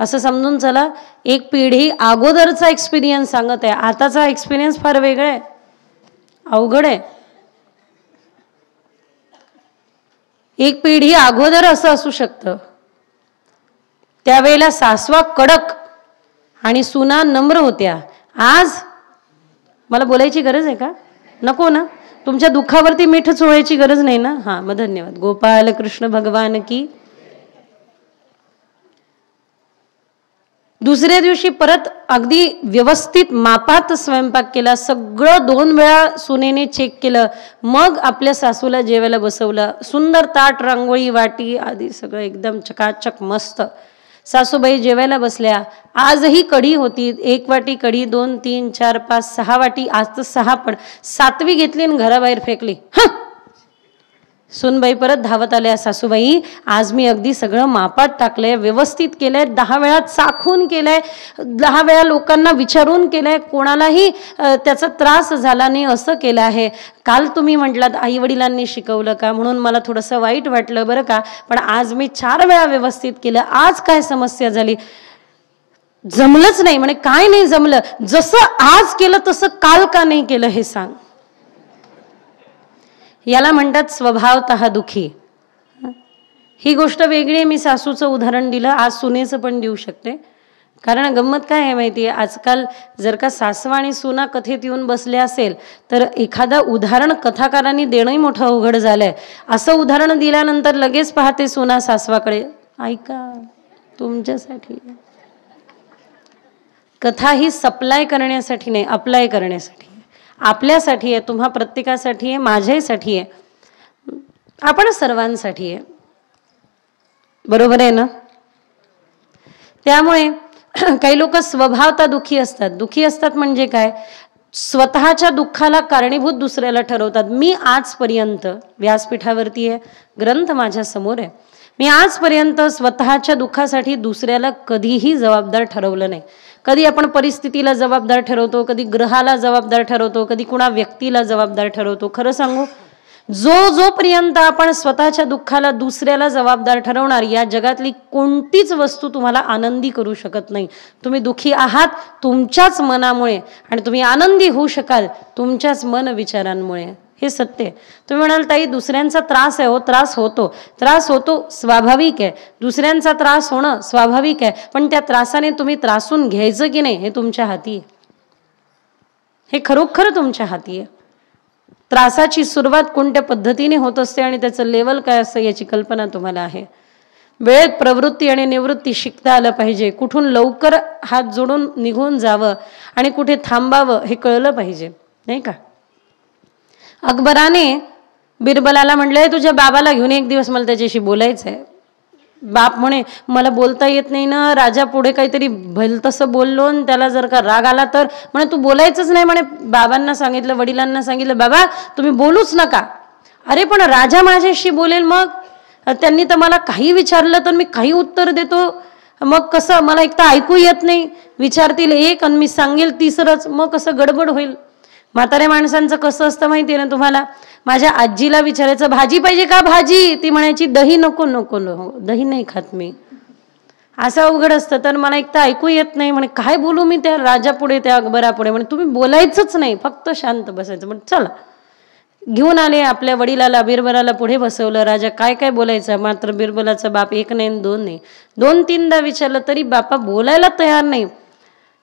असं समजून चला, एक पिढी अगोदरचा एक्सपिरियन्स सांगत आहे. आताचा एक्सपिरियन्स फार वेगळा आहे, अवघड आहे. एक पिढी अगोदर असं असू शकतं. त्यावेळेला सासवा कडक आणि सुना नम्र होत्या. आज मला बोलायची गरज आहे का? नको ना. तुमच्या दुःखावरती मीठ चोळायची गरज नाही ना. हा मग धन्यवाद. गोपाल कृष्ण भगवान की. दुसऱ्या दिवशी परत अगदी व्यवस्थित मापात स्वयंपाक केला. सगळं 2 वेळा सुनेने चेक केलं. मग आपल्या सासूला जेवायला बसवलं. सुंदर ताट, रांगोळी, वाटी आदी सगळं एकदम चकाचक मस्त. सासूबाई जेवायला बसल्या. आजही कढी होती. 1 वाटी कढी, 2, 3, 4, 5, 6 वाटी. आज तर 6 पण 7वी घेतली आणि घराबाहेर फेकली. सुनबाई परत धावत आल्या. सासूबाई आज मी अगदी सगळं मापात टाकलंय, व्यवस्थित केलंय, 10 वेळा चाखून केलंय, 10 वेळा लोकांना विचारून केलंय, कोणालाही त्याचा त्रास झाला नाही असं केलं आहे. काल तुम्ही म्हटलात आई वडिलांनी शिकवलं का म्हणून मला थोडंसं वाईट वाटलं बरं का, पण आज मी 4 वेळा व्यवस्थित केलं. आज काय समस्या झाली? जमलंच नाही. म्हणे काय नाही जमलं? जसं आज केलं तसं काल का नाही केलं हे सांग. याला म्हणतात स्वभावतः दुखी. ही गोष्ट वेगळी आहे. मी सासूचं उदाहरण दिलं, आज सुनेचं पण देऊ शकते. कारण गंमत काय आहे माहिती आहे, आजकाल जर का सासवा आणि सुना कथेत येऊन बसले असेल तर एखादा उदाहरण कथाकारांनी देणंही मोठं अवघड झालंय. असं उदाहरण दिल्यानंतर लगेच पाहते सुना सासवाकडे, ऐका तुमच्यासाठी. कथा ही सप्लाय करण्यासाठी नाही, अप्लाय करण्यासाठी, आपल्यासाठी आहे, तुम्हा प्रत्येकासाठी आहे, माझ्यासाठी आहे, आपण सर्वांसाठी आहे. बरोबर आहे ना? त्यामुळे काही लोक स्वभावतः दुःखी असतात. दुःखी असतात म्हणजे काय? स्वतःच्या दुःखाला कारणीभूत दुसऱ्याला ठरवतात. मी आजपर्यंत व्यासपीठावरती आहे, ग्रंथ माझ्या समोर आहे, मी आजपर्यंत स्वतःच्या दुःखासाठी दुसऱ्याला कधीही जबाबदार ठरवलं नाही. कधी आपण परिस्थितीला जबाबदार ठरवतो, कधी ग्रहाला जबाबदार ठरवतो, कधी कुणा व्यक्तीला जबाबदार ठरवतो. खरं सांगू, जोपर्यंत आपण स्वतःच्या दुःखाला दुसऱ्याला जबाबदार ठरवणार, या जगातली कोणतीच वस्तू तुम्हाला आनंदी करू शकत नाही. तुम्ही दुःखी आहात तुमच्याच मनामुळे आणि तुम्ही आनंदी होऊ शकाल तुमच्याच मन विचारांमुळे. हे सत्य आहे. तुम्ही म्हणाल ताई दुसऱ्यांचा त्रास आहे. हो, त्रास होतो स्वाभाविक आहे. दुसऱ्यांचा त्रास होणं स्वाभाविक आहे, पण त्या त्रासाने तुम्ही त्रासून घ्यायचं की नाही हे तुमच्या हाती आहे. हे खरोखर तुमच्या हाती आहे. त्रासाची सुरुवात कोणत्या पद्धतीने होत असते आणि त्याचं लेवल काय असतं याची कल्पना तुम्हाला आहे. वेळेत प्रवृत्ती आणि निवृत्ती शिकता आलं पाहिजे. कुठून लवकर हात जोडून निघून जावं आणि कुठे थांबावं हे कळलं पाहिजे, नाही का? अकबराने बिरबलाला म्हटलंय तुझ्या बाबाला घेऊन 1 दिवस मला त्याच्याशी बोलायचंय. बाप म्हणे मला बोलता येत नाही ना, राजा पुढे काहीतरी भल तसं बोललो आणि त्याला जर का राग आला तर. म्हणे तू बोलायचंच नाही. म्हणे बाबांना सांगितलं, वडिलांना सांगितलं, बाबा तुम्ही बोलूच नका. अरे पण राजा माझ्याशी बोलेल, मग त्यांनी तर मला काही विचारलं तर मी काही उत्तर देतो, मग कसं? मला एक तर ऐकू येत नाही, विचारतील 1 आणि मी सांगेल 3रंच, मग कसं गडबड होईल. म्हाताऱ्या माणसांचं कसं असतं माहिती आहे ना तुम्हाला? माझ्या आजीला विचारायचं भाजी पाहिजे का? भाजी. ती म्हणायची दही नको नको नको, दही नाही खात मी. असं अवघड असतं. तर मला एक तर ऐकू येत नाही. म्हणे काय बोलू मी त्या राजापुढे, त्या अकबरापुढे? म्हणे तुम्ही बोलायचंच नाही, फक्त शांत बसायचं. म्हणे चला. घेऊन आले आपल्या वडिलाला, बिरबलाला पुढे बसवलं. राजा काय काय बोलायचं, मात्र बिरबलाचा बाप 1 नाही 2 नाही 2-3दा विचारलं तरी बापा बोलायला तयार नाही.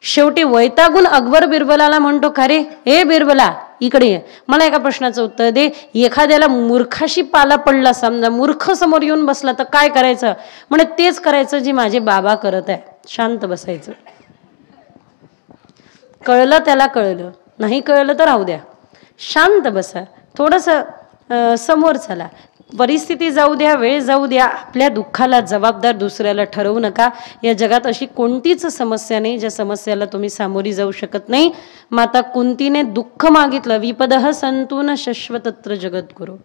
शेवटी वैतागून अकबर बिरबलाला म्हणतो, का रे हे बिरबला इकडे ये, मला एका प्रश्नाचं उत्तर दे. एखाद्याला मूर्खाशी पाला पडला, समजा मूर्ख समोर येऊन बसला तर काय करायचं? म्हणे तेच करायचं जे माझे बाबा करत आहे, शांत बसायचं. कळलं त्याला कळलं, नाही कळलं तर राहू द्या, शांत बसा, थोडंसं समोर चला. परिस्थिती जाऊ द्या, वेळ जाऊ द्या, आपल्या दुःखाला जबाबदार दुसऱ्याला ठरवू नका. या जगात अशी कोणतीच समस्या नाही ज्या समस्याला तुम्ही सामोरी जाऊ शकत नाही. माता कुंतीने दुःख मागितलं, विपदः संतून शश्वतत्र जगद्गुरु.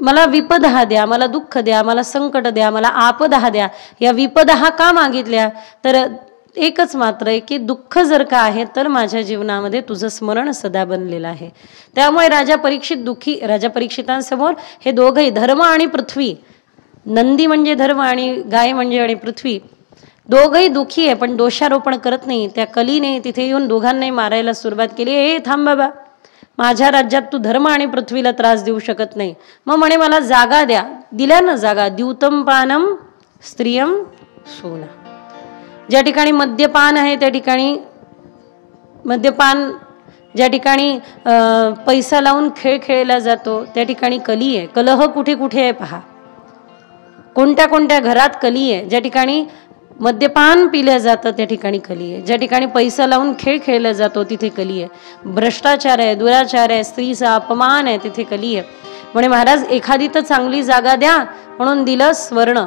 मला विपद हा द्या, मला दुःख द्या, मला संकट द्या, मला आपद हा द्या. या विपद हा का मागितल्या? तर एकच मात्र आहे की दुःख जर का आहे तर माझ्या जीवनामध्ये तुझं स्मरण सदा बनलेलं आहे. त्यामुळे राजा परीक्षित दुःखी, राजा परीक्षितांसमोर हे दोघंही धर्म आणि पृथ्वी, नंदी म्हणजे धर्म आणि गाय म्हणजे आणि पृथ्वी, दोघंही दुःखी आहे पण दोषारोपण करत नाही. त्या कलीने तिथे येऊन दोघांनाही मारायला सुरुवात केली. ए थांब बाबा, माझ्या राज्यात तू धर्म आणि पृथ्वीला त्रास देऊ शकत नाही. मग म्हणे मला जागा द्या. दिल्या ना जागा. द्यूतम पानम स्त्रियम सोना. ज्या ठिकाणी मद्यपान आहे त्या ठिकाणी मद्यपान, ज्या ठिकाणी पैसा लावून खेळ खेळला जातो त्या ठिकाणी कली आहे. कलह कुठे कुठे आहे पहा. कोणत्या कोणत्या घरात कली आहे. ज्या ठिकाणी मद्यपान पिलं जातं त्या ठिकाणी कली आहे. ज्या ठिकाणी पैसा लावून खेळ खेळला जातो तिथे कली आहे. भ्रष्टाचार आहे, दुराचार आहे, स्त्रीचा अपमान आहे, तिथे कली आहे. म्हणे महाराज एखादी तर चांगली जागा द्या म्हणून दिलं स्वर्ण.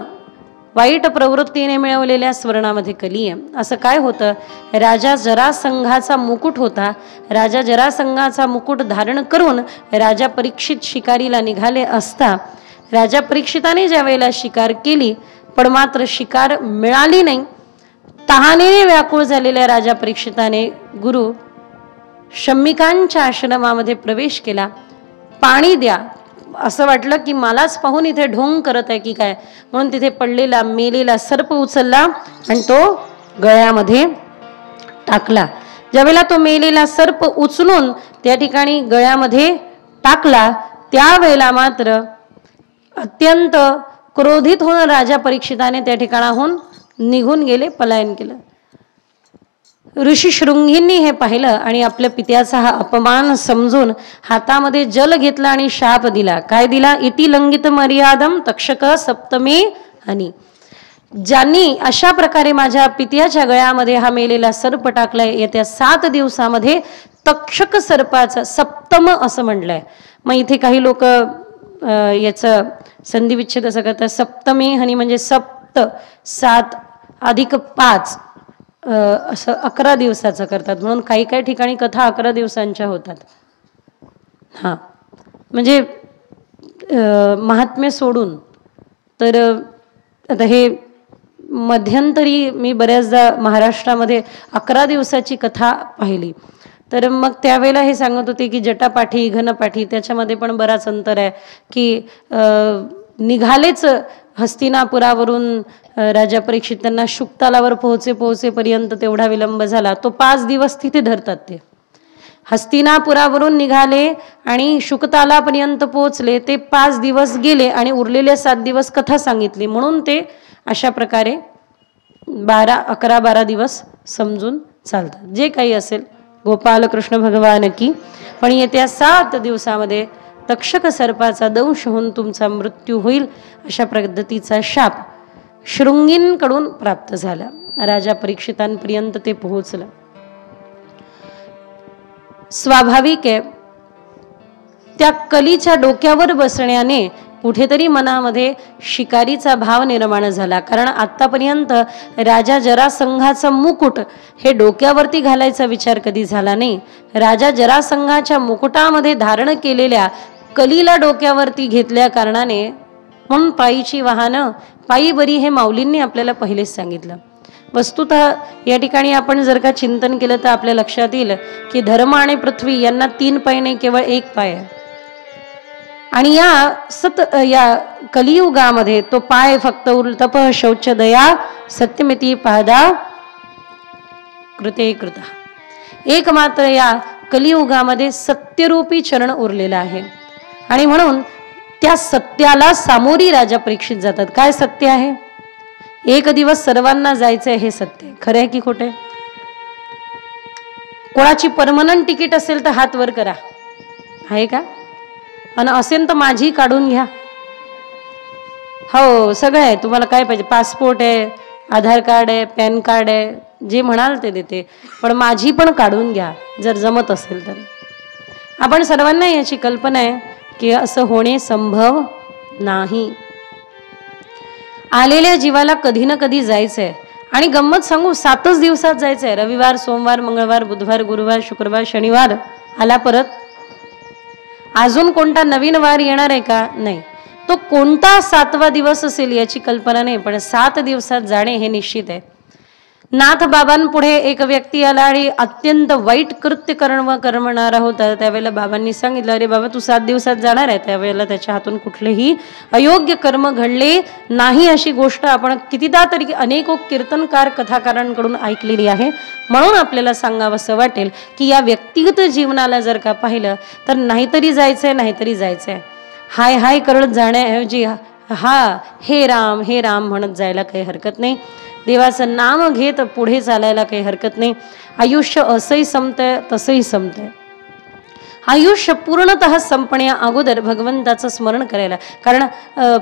वाईट प्रवृत्तीने मिळवलेल्या स्वर्णामध्ये कली आहे. असं काय होतं? राजा जरासंघाचा मुकुट होता. राजा जरासंघाचा मुकुट धारण करून राजा परीक्षित शिकारीला निघाले असता राजा परीक्षिताने ज्या वेळेला शिकार केली पण मात्र शिकार मिळाली नाही. तहानेने व्याकुळ झालेल्या राजा परीक्षिताने गुरु शम्मिकांच्या आश्रमामध्ये प्रवेश केला. पाणी द्या असं वाटलं की मलाच पाहून इथे ढोंग करत आहे की काय, म्हणून तिथे पडलेला मेलेला सर्प उचलला आणि तो गळ्यामध्ये टाकला. ज्यावेळेला तो मेलेला सर्प उचलून त्या ठिकाणी गळ्यामध्ये टाकला त्यावेळेला मात्र अत्यंत क्रोधित होऊन राजा परीक्षिताने त्या ठिकाणाहून निघून गेले, पलायन केलं. ऋषी शृंगींनी हे पाहिलं आणि आपल्या पित्याचा हा अपमान समजून हातामध्ये जल घेतला आणि शाप दिला. काय दिला? इति लंघित मर्यादम तक्षक सप्तमे हनी. ज्यांनी अशा प्रकारे माझ्या पित्याच्या गळ्यामध्ये हा मेलेला सर्प टाकलाय येत्या 7 दिवसामध्ये तक्षक सर्पाचा सप्तम असं म्हटलंय. मग इथे काही लोक याचं संधिविच्छेद असं करतात. सप्तमे हनी म्हणजे सप्त 7 अधिक 5 असं 11 दिवसाचं करतात. म्हणून काही काही ठिकाणी कथा 11 दिवसांच्या होतात. हा म्हणजे महात्म्य सोडून तर आता हे मध्यंतरी मी बऱ्याचदा महाराष्ट्रामध्ये 11 दिवसाची कथा पाहिली. तर मग त्यावेळेला हे सांगत होते की जटापाठी घनपाठी त्याच्यामध्ये पण बराच अंतर आहे की निघालेच हस्तिनापुरावरून राजा परीक्षित त्यांना शुक्तालावर पोहोचेपर्यंत तेवढा विलंब झाला. तो 5 दिवस तिथे धरतात. ते हस्तिनापुरावरून निघाले आणि शुकतालापर्यंत पोहोचले, ते 5 दिवस गेले आणि उरलेले 7 दिवस कथा सांगितली. म्हणून ते अशा प्रकारे 11-12 दिवस समजून चालतात. जे काही असेल गोपाल कृष्ण भगवान की. पण येत्या 7 दिवसामध्ये तक्षक सर्पाचा दंश होऊन तुमचा मृत्यू होईल अशा पद्धतीचा शाप शृंगींकडून प्राप्त झाला. राजा परीक्षितांपर्यंत ते पोहोचलं. स्वाभाविक आहे त्या कलीच्या डोक्यावर बसण्याने कुठेतरी मनामध्ये शिकारीचा भाव निर्माण झाला. कारण आतापर्यंत राजा जरासंघाचा मुकुट हे डोक्यावरती घालायचा विचार कधी झाला नाही. राजा जरासंघाच्या मुकुटामध्ये धारण केलेल्या कलीला डोक्यावरती घेतल्या कारणाने म्हणून पायीची वाहनं पायी बरी हे माऊलींनी आपल्याला पहिलेच सांगितलं. वस्तुतः या ठिकाणी आपण जर का चिंतन केलं तर आपल्या लक्षात येईल की धर्म आणि पृथ्वी यांना 3 पाय नाही, केवळ 1 पाय आहे. आणि या कलियुगामध्ये तो पाय फक्त तप शौच दया सत्यमिती पादा कृते कृता. एक मात्र या कलियुगामध्ये सत्यरूपी चरण उरलेला आहे. आणि म्हणून त्या सत्याला सामोरी राजा परीक्षित जातात. काय सत्य आहे? एक दिवस सर्वांना जायचंय हे सत्य. खरं आहे की खोटे? कोणाची परमनंट तिकीट असेल तर हात वर करा. आहे का? आणि असेल तर माझी काढून घ्या. हो सगळं आहे. तुम्हाला काय पाहिजे? पासपोर्ट आहे, आधार कार्ड आहे, पॅन कार्ड आहे, जे म्हणाल ते देते. पण माझी पण काढून घ्या जर जमत असेल तर. आपण सर्वांना याची कल्पना आहे की असं होणे संभव नाही. आलेल्या जीवाला कधी ना कधी जायचंय. आणि गंमत सांगू, 7च दिवसात जायचंय. रविवार, सोमवार, मंगळवार, बुधवार, गुरुवार, शुक्रवार, शनिवार आला परत. अजून कोणता नवीन वार येणार आहे का? नाही. तो कोणता 7वा दिवस असेल याची कल्पना नाही, पण 7 दिवसात जाणे हे निश्चित आहे. नाथ बाबांपुढे एक व्यक्ती आला आणि अत्यंत वाईट कृत्य करणारा होता. त्यावेळेला बाबांनी सांगितलं, अरे बाबा तू 7 दिवसात जाणार आहे. त्यावेळेला त्याच्या हातून कुठलेही अयोग्य कर्म घडले नाही अशी गोष्ट आपण कितीदा तरी अनेक कीर्तनकार कथाकारांकडून ऐकलेली आहे. म्हणून आपल्याला सांगावंसं वाटेल की या व्यक्तिगत जीवनाला जर का पाहिलं तर नाहीतरी जायचंय, नाहीतरी जायचंय. हाय हाय करत जाण्याऐवजी हे राम म्हणत जायला काही हरकत नाही. देवाचं नाम घेत पुढे चालायला काही हरकत नाही. आयुष्य असंही संपतंय, तसंही संपतंय. आयुष्य पूर्णतः संपण्या अगोदर भगवंताचं स्मरण करायला. कारण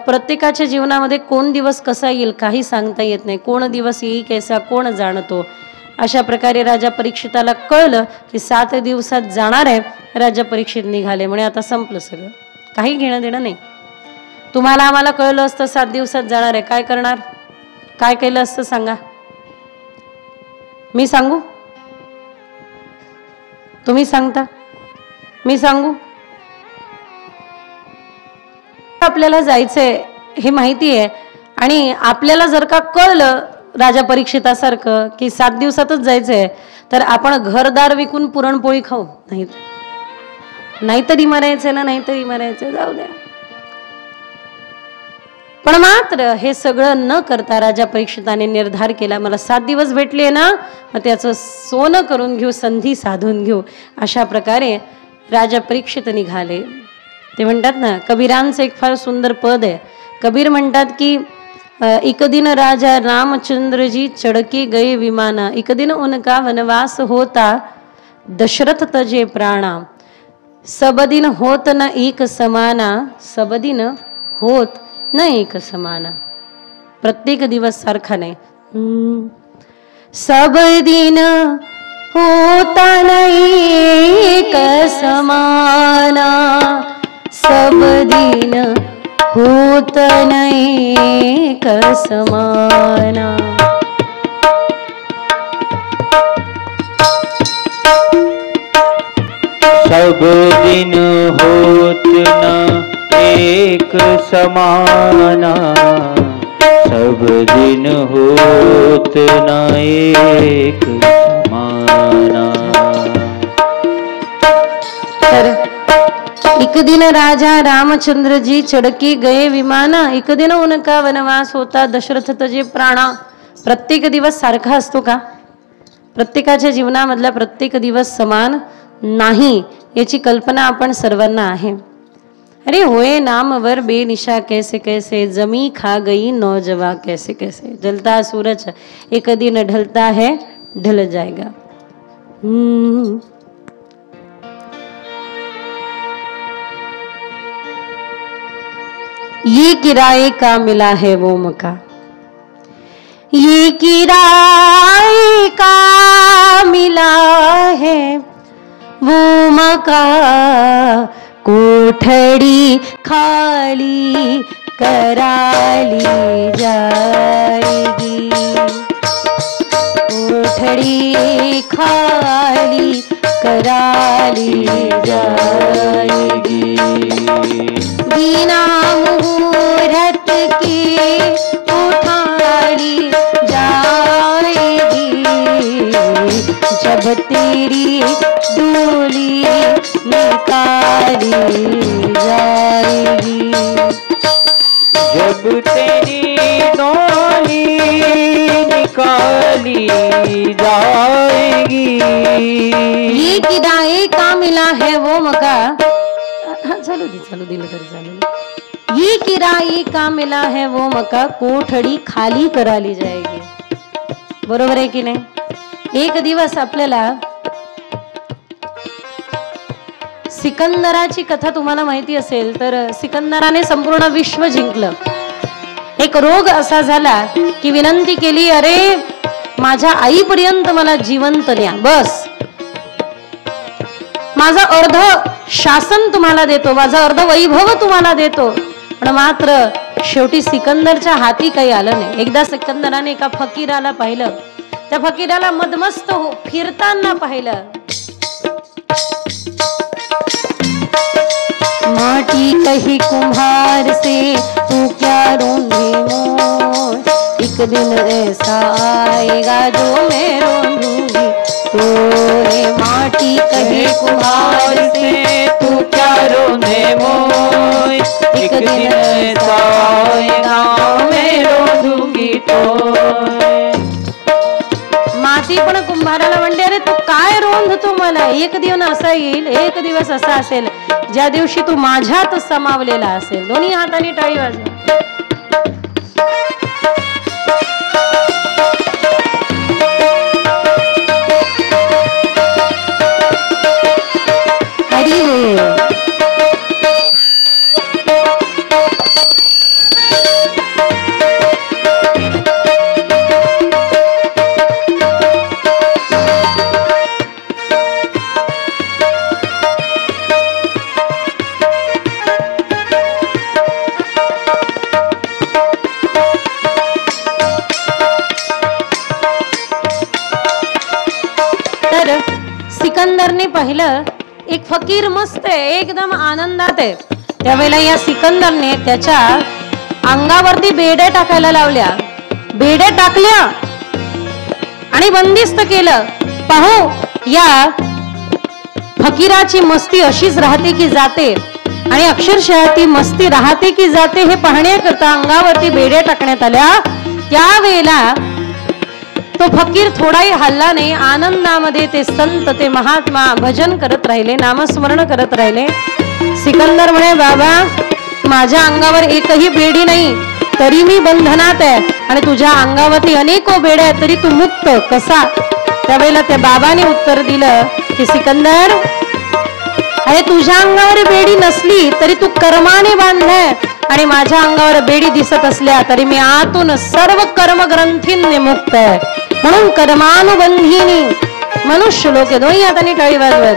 प्रत्येकाच्या जीवनामध्ये कोण दिवस कसा येईल काही सांगता येत नाही. कोण दिवस येईल कैसा कोण जाणतो. अशा प्रकारे राजा परीक्षिताला कळलं की 7 दिवसात जाणार आहे. राजा परीक्षित निघाले, म्हणे आता संपलं सगळं, काही घेणं देणं नाही. तुम्हाला आम्हाला कळलं असतं 7 दिवसात जाणार आहे, काय करणार? काय केलं असतं सांगा? मी सांगू? तुम्ही सांगता? मी सांगू? आपल्याला जायचंय हे माहिती आहे आणि आपल्याला जर का कळलं राजा परीक्षितासारखं की 7 दिवसातच जायचंय, तर आपण घरदार विकून पुरणपोळी खाऊ. नाहीतरी मरायचंय ना, नाहीतरी मरायचंय, जाऊ द्या. पण मात्र हे सगळं न करता राजा परीक्षिताने निर्धार केला, मला 7 दिवस भेटले ना, मग त्याचं सोनं करून घेऊ, संधी साधून घेऊ. अशा प्रकारे राजा परीक्षित निघाले. ते म्हणतात ना, कबीरांचं एक फार सुंदर पद आहे. कबीर म्हणतात की एक दिन राजा रामचंद्र जी चढ़के गए विमाना, एक दिन उनका वनवास होता, दशरथ तजे प्राणा, सब दिन होत न एक समाना, सब दिन होत न एक समाना. प्रत्येक दिवस सारखा नाही. सब दिन होता न एक समाना, सब दिन होत न एक समाना. सब दिन होत न एक समाना, सब दिन होत न एक समाना. तर एक दिन राजा रामचंद्र जी चढ़के गए विमाना, एक दिन उनका वनवास होता, दशरथ तजे प्राणा. प्रत्येक दिवस सारखा असतो का? प्रत्येकाच्या जीवनामधला प्रत्येक दिवस समान नाही याची कल्पना आपण सर्वांना आहे. अरे होए नामवर बेनिशा कैसे कैसे, जमी खा गई नौजवा कैसे कैसे. जलता सूरज एक दिन ढलता है ढल जाएगा. ये किराए का मिला है वो मका, ये किराए का मिला है वो मका, कोठड़ी खाली कराली जाएगी, कोठड़ी खाली कराली जाएगी. बिना मुहूर्त के उठाली जाएगी, जब तेरी डोली निकाली जाएगी, जब तेरी डोली निकाली जाएगी. ये किराए का मिला है वो मका. चालू दिलं तरी चालेल. ये किराए का मिला है वो मका, कोठडी खाली कराली जाएगी. बरोबर आहे की नाही? एक दिवस आपल्याला सिकंदराची कथा तुम्हाला माहिती असेल तर सिकंदराने संपूर्ण विश्व जिंकलं. एक रोग असा झाला की विनंती केली, अरे माझ्या आईपर्यंत मला जिवंत न्या, बस माझं अर्ध शासन तुम्हाला देतो, माझं अर्ध वैभव तुम्हाला देतो. पण मात्र शेवटी सिकंदरच्या हाती काही आलं नाही. एकदा सिकंदराने एका फकीराला पाहिलं, त्या फकीराला मदमस्त फिरताना पाहिलं. माटी कही कुम्हार से तू क्या रोंदे मोर, एक दिन ऐसा आएगा जो मैं रोंदूंगी तोरे. माटी कही कुम्हार से तू क्या रोंदे मोर, एक दिन ऐसा आएगा मैं रोंदूंगी तोरे. माती पण कुंभाराला म्हणते, अरे तू काय रोंधतो मला, एक दिवस असा येईल, एक दिवस असा असेल ज्या दिवशी तू माझ्यात समावलेला असेल. दोन्ही हाताने टाळी वाजवा. सिकंदरने पाहिलं एक फकीर मस्त आहे, एकदम आनंदात आहे. त्यावेळेला या सिकंदरने त्याच्या अंगावरती बेड्या टाकायला लावल्या. बेड्या टाकल्या आणि बंदिस्त केलं. पाहू या फकीराची मस्ती अशीच राहते की जाते, आणि अक्षरशः ती मस्ती राहते की जाते हे पाहण्याकरता अंगावरती बेड्या टाकण्यात आल्या. त्यावेळेला तो फकीर थोडाही हल्ला नाही. आनंदामध्ये ते संत, ते महात्मा भजन करत राहिले, नामस्मरण करत राहिले. सिकंदर म्हणे, बाबा माझ्या अंगावर एकही बेडी नाही तरी मी बंधनात आहे, आणि तुझ्या अंगावरती अनेको बेड्या आहेत तरी तू मुक्त कसा. त्यावेळेला त्या बाबाने उत्तर दिलं की सिकंदर, अरे तुझ्या अंगावर बेडी नसली तरी तू कर्माने बांधलाय, आणि माझ्या अंगावर बेडी दिसत असल्या तरी मी आतून सर्व कर्म ग्रंथींनी मुक्त आहे. म्हणून कर्मानुबंधीनी मनुष्य लोक. दोन्ही हाताने टाळी वाजवत.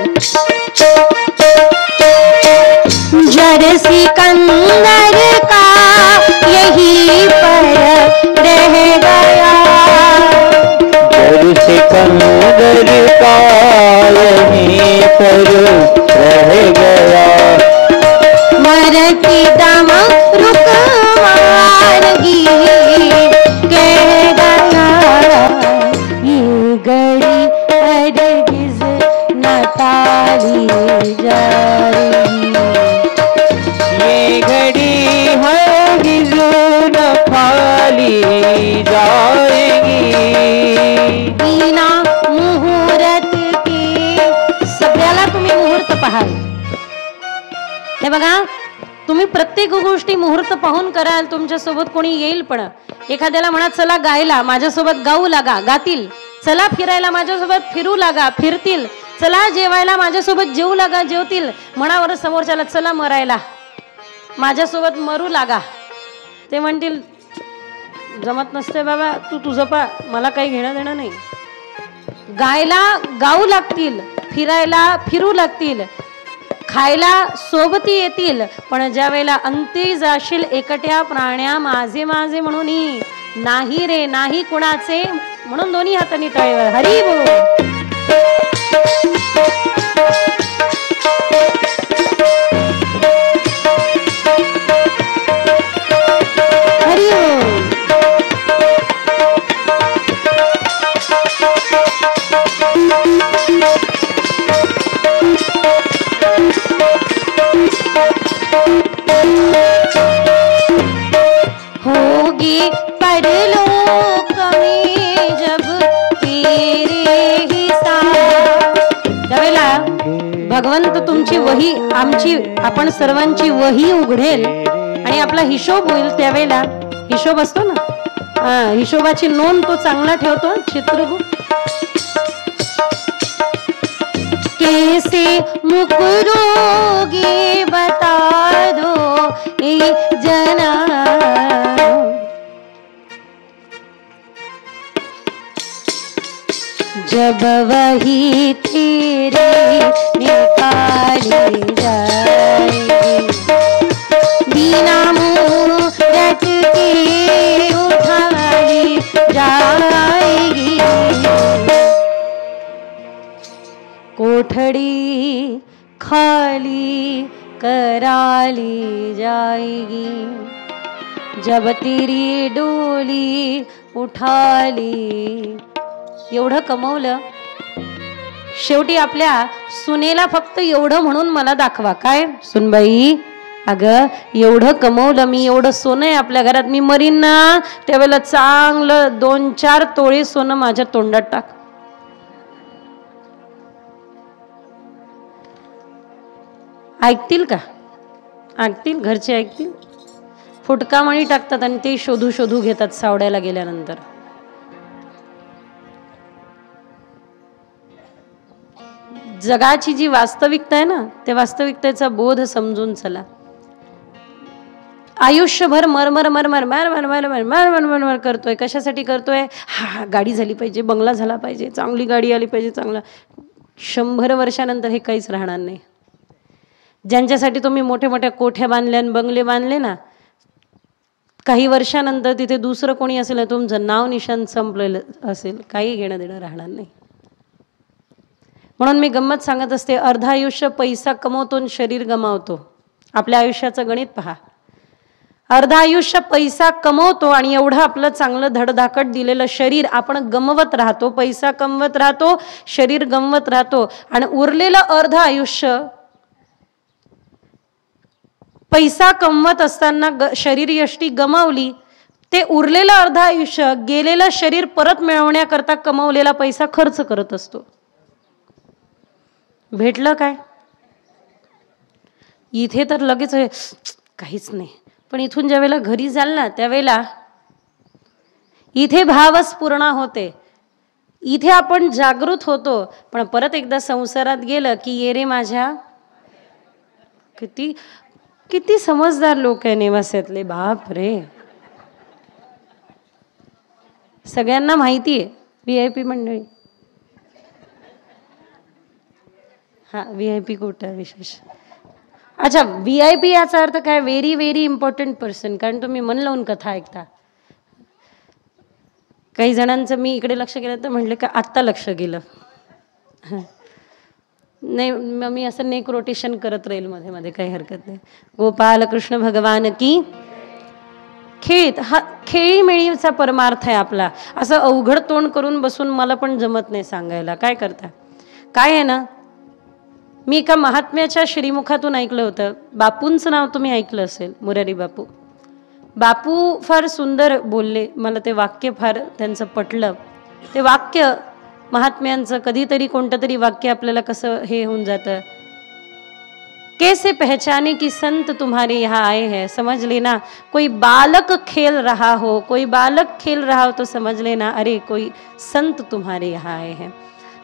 जर सिकंदर का यही पर रह गया, जर सिकंदर का यही पर रह गया, मरती दम रुकवानगी कह गया, ये घड़ी हरगिज न टाली जाएगी, ये घड़ी हरगिज न टाली जाएगी. बिना मुहूर्त की, सगळ्याला तुम्ही मुहूर्त पाहाल. हे बघा, तुम्ही प्रत्येक गोष्टी मुहूर्त पाहून कराल. तुमच्या सोबत कोणी येईल, पण एखाद्याला म्हणा चला गायला माझ्यासोबत गाऊ लागा, गातील. चला फिरायला माझ्यासोबत फिरू लागा, फिरतील. चला जेवायला माझ्यासोबत जेवू लागा, जेवतील. म्हणावर समोरच्याला चला मरायला माझ्यासोबत मरू लागा. ते म्हणतील जमत नसते बाबा, तू तुझं पा, मला काही घेणं देणं नाही. गायला गाऊ लागतील, फिरायला फिरू लागतील, खायला सोबती येतील, पण ज्या वेळेला अंती जाशील एकट्या प्राण्या माझे माझे म्हणून नाही रे नाही कुणाचे. म्हणून दोन्ही हातांनी टाळीवर हरी बोल. हरी बोल. होगी परलोक में जब तेरे ही साथ. त्यावेळेला भगवंत तुमची वही, आमची, आपण सर्वांची वही उघडेल आणि आपला हिशोब होईल. त्यावेळेला हिशोब असतो ना, हिशोबाची नोंद तो चांगला ठेवतो चित्रगुप्त. कैसे मुकरोगे बता दो ए जना, जब वही तेरे निकाली जा. छड़ी खाली कराली जाएगी, जब तेरी डोली उठाली. एवढं कमवलं, शेवटी आपल्या सुनेला फक्त एवढं म्हणून मला दाखवा. काय सुनबाई, अगं एवढं कमवलं मी, एवढं सोनं आहे आपल्या घरात, मी मरीन ना त्यावेळेला चांगलं 2-4 तोळे सोनं माझ्या तोंडात टाक. ऐकतील का? ऐकतील? घरचे ऐकतील? फुटका मणी टाकतात आणि ते शोधू शोधू घेतात सावड्याला गेल्यानंतर. जगाची जी वास्तविकता आहे ना, त्या वास्तविकतेचा बोध समजून चला. आयुष्यभर मरमर मरमर मरमर मरमर मरमर मरमर करतोय. कशासाठी करतोय? हा गाडी झाली पाहिजे, बंगला झाला पाहिजे, चांगली गाडी आली पाहिजे, चांगला. 100 वर्षानंतर हे काहीच राहणार नाही. ज्यांच्यासाठी तुम्ही मोठ्या मोठ्या कोठ्या बांधल्या, बंगले बांधले ना, काही वर्षानंतर तिथे दुसरं कोणी असेल, तुमचं नाव निशाण संपलेलं असेल, काही घेणं देणं राहणार नाही. म्हणून मी गंमत सांगत असते, अर्ध आयुष्य पैसा कमवतो आणि शरीर गमावतो. आपल्या आयुष्याचं गणित पहा. अर्ध आयुष्य पैसा कमवतो आणि एवढं आपलं चांगलं धडधाकट दिलेलं शरीर आपण गमवत राहतो. पैसा कमवत राहतो, शरीर गमवत राहतो. आणि उरलेलं अर्ध आयुष्य पैसा कमवत असताना शरीर यष्टी गमावली, ते उरलेलं अर्ध आयुष्य गेलेलं शरीर परत मिळवण्याकरता कमवलेला पैसा खर्च करत असतो. भेटलं काय? इथे तर लगेच काहीच नाही, पण इथून ज्या वेळेला घरी जाल ना, त्यावेळेला इथे भावस्फूर्ण होते, इथे आपण जागृत होतो. पण परत एकदा संसारात गेलं की ये रे माझ्या. किती किती समजदार लोक आहे नेवास्यातले, बाप रे. सगळ्यांना माहिती आहे VIP मंडळी. हा, VIP कोटा विशेष. अच्छा, VIP याचा अर्थ काय? Very very important person. कारण तुम्ही मन लावून कथा ऐकता. काही जणांचं मी इकडे लक्ष केलं तर म्हटलं का आत्ता लक्ष गेलं. नाही, मी असं नेक रोटेशन करत राहील मध्ये मध्ये, काही हरकत नाही. गोपाल कृष्ण भगवान की. खेळीमेळीचा परमार्थ आहे आपला. असं अवघड तोंड करून बसून मला पण जमत नाही सांगायला. काय करता? काय आहे ना, मी एका महात्म्याच्या श्रीमुखातून ऐकलं होतं. बापूंचं नाव तुम्ही ऐकलं असेल, मुरारी बापू. बापू फार सुंदर बोलले, मला ते वाक्य फार त्यांचं पटलं. ते वाक्य महात्म्यांचं, कधीतरी कोणतं तरी वाक्य आपल्याला कसं हे होऊन जातं. कैसे पहचाने की संत तुम्हारे यहाँ आए हैं, समझ लेना कोई बालक खेल रहा हो, कोई बालक खेल रहा हो तो समझ लेना अरे कोई संत तुम्हारे यहाँ आए हैं.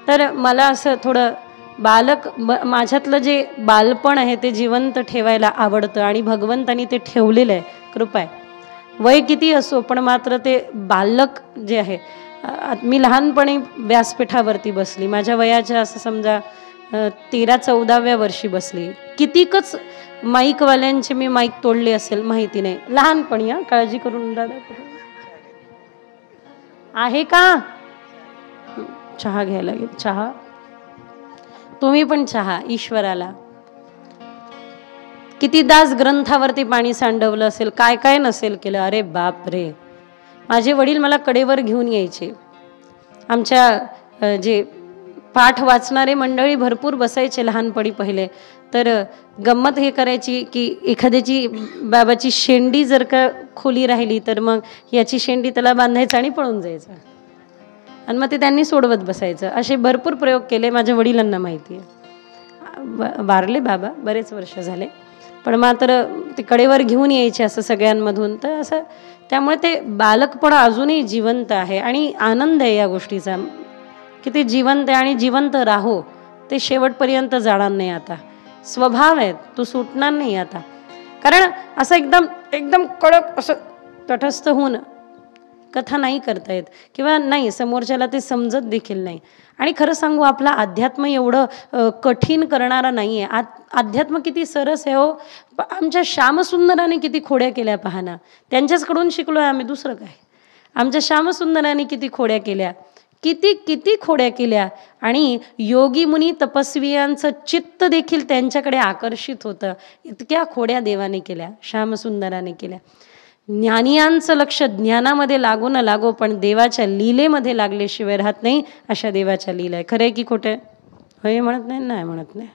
तर मला असं थोडं बालक, माझ्यातलं जे बालपण आहे ते जिवंत ठेवायला आवडतं. आणि भगवंतानी ते ठेवलेलं आहे, कृपा आहे. वय किती असो, पण मात्र ते बालक जे आहे. मी लहानपणी व्यासपीठावरती बसली, माझ्या वयाच्या असं समजा 13-14व्या वर्षी बसली. कितीकच माईकवाल्यांचे मी माईक तोडले असेल माहिती नाही, लहानपणी. काळजी करून दादा आहे का? चहा घ्यायला लागेल. चहा तुम्ही पण चहा. ईश्वराला किती दास ग्रंथावरती पाणी सांडवलं असेल, काय काय नसेल केलं. अरे बाप रे. माझे वडील मला कडेवर घेऊन यायचे. आमच्या जे पाठ वाचणारे मंडळी भरपूर बसायचे लहानपणी पहिले. तर गंमत हे करायची की एखाद्याची बाबाची शेंडी जर का खोली राहिली तर मग याची शेंडी त्याला बांधायचं आणि पळून जायचं, आणि मग ते त्यांनी सोडवत बसायचं. असे भरपूर प्रयोग केले. माझ्या वडिलांना माहिती आहे, वारले बाबा, बरेच वर्ष झाले. पण मात्र ते कडेवर घेऊन यायचे असं सगळ्यांमधून. तर असं त्यामुळे ते बालकपण अजूनही जिवंत आहे. आणि आनंद आहे या गोष्टीचा की ते जिवंत आहे आणि जिवंत राहो. ते शेवटपर्यंत जाणार नाही. आता स्वभाव आहे, तो सुटणार नाही आता. कारण असं एकदम कडक असं तटस्थ होऊन कथा नाही करता येत, किंवा नाही समोरच्याला ते समजत देखील नाही. आणि खरं सांगू, आपला अध्यात्म एवढं कठीण करणारा नाही आहे. अध्यात्म किती सरस आहे हो. आमच्या श्यामसुंदराने किती खोड्या केल्या पहा ना. त्यांच्याचकडून शिकलो आहे आम्ही, दुसरं काय. आमच्या श्यामसुंदराने किती खोड्या केल्या, किती किती खोड्या केल्या आणि योगी मुनी तपस्वियांचं चित्त देखील त्यांच्याकडे आकर्षित होतं. इतक्या खोड्या देवाने केल्या, श्यामसुंदराने केल्या. ज्ञानियांचं लक्ष ज्ञानामध्ये लागू न लागो, पण देवाच्या लीलेमध्ये लागल्याशिवाय राहत नाही. अशा देवाच्या लीला आहे. खरंय की खोटे? होय म्हणत नाही, नाही म्हणत नाही.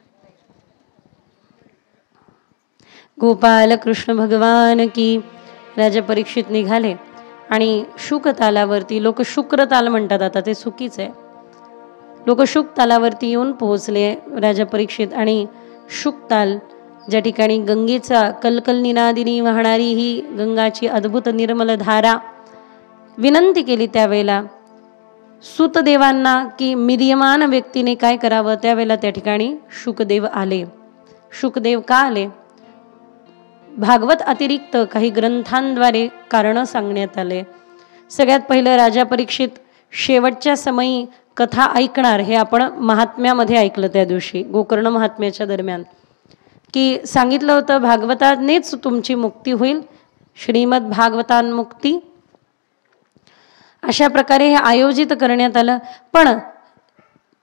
गोपाल कृष्ण भगवान की. राजा परीक्षित निघाले आणि शुक तालावरती, लोक शुक्र ताल म्हणतात, आता ते चुकीच आहे. लोक शुक तालावरती येऊन पोहोचले राजा परीक्षित. आणि शुक ताल ज्या ठिकाणी गंगेचा कलकल निनादिनी वाहणारी ही गंगाची अद्भुत निर्मल धारा, विनंती केली त्यावेळेला सूतदेवांना की मिर्यमान व्यक्तीने काय करावं. त्यावेळेला त्या ठिकाणी शुकदेव आले. शुकदेव का आले? भागवत अतिरिक्त काही ग्रंथांद्वारे कारण सांगण्यात आले. सगळ्यात पहिलं राजा परीक्षित शेवटच्या समयी कथा ऐकणार, हे आपण महात्म्यामध्ये ऐकलं त्या दिवशी गोकर्ण महात्म्याच्या दरम्यान, की सांगितलं होतं भागवतानेच तुमची मुक्ती होईल, श्रीमद भागवतान मुक्ती. अशा प्रकारे हे आयोजित करण्यात आलं. पण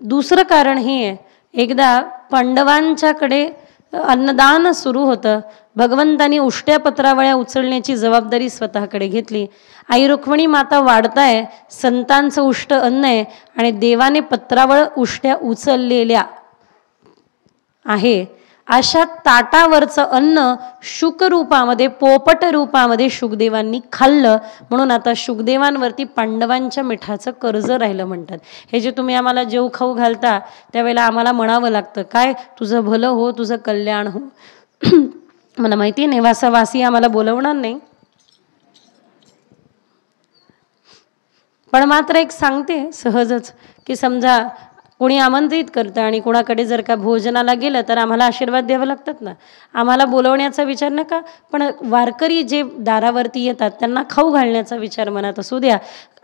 दुसरं कारण हे आहे, एकदा पांडवांच्याकडे अन्नदान सुरू होतं. भगवंतांनी उष्ट्या पत्रावळ्या उचलण्याची जबाबदारी स्वतःकडे घेतली. आई रुक्मिणी माता वाढताय, संतांचं उष्ट अन्न आहे आणि देवाने पत्रावळ उष्ट्या उचललेल्या आहे. अशा ताटावरचं अन्न शुक रूपामध्ये, पोपट रूपामध्ये शुकदेवांनी खाल्लं. म्हणून आता शुकदेवांवरती पांडवांच्या मिठाचं कर्ज राहिलं म्हणतात. हे जे तुम्ही आम्हाला जेव खाऊ घालता त्यावेळेला आम्हाला म्हणावं लागतं, काय तुझं भलं हो, तुझं कल्याण हो. मला माहिती आहे नेवासावासी आम्हाला बोलवणार नाही, पण मात्र एक सांगते सहजच, की समजा कोणी आमंत्रित करतं आणि कोणाकडे जर का भोजनाला गेलं तर आम्हाला आशीर्वाद द्यावे लागतात ना. आम्हाला बोलवण्याचा विचार नका, पण वारकरी जे दारावरती येतात त्यांना खाऊ घालण्याचा विचार मनात असू द्या.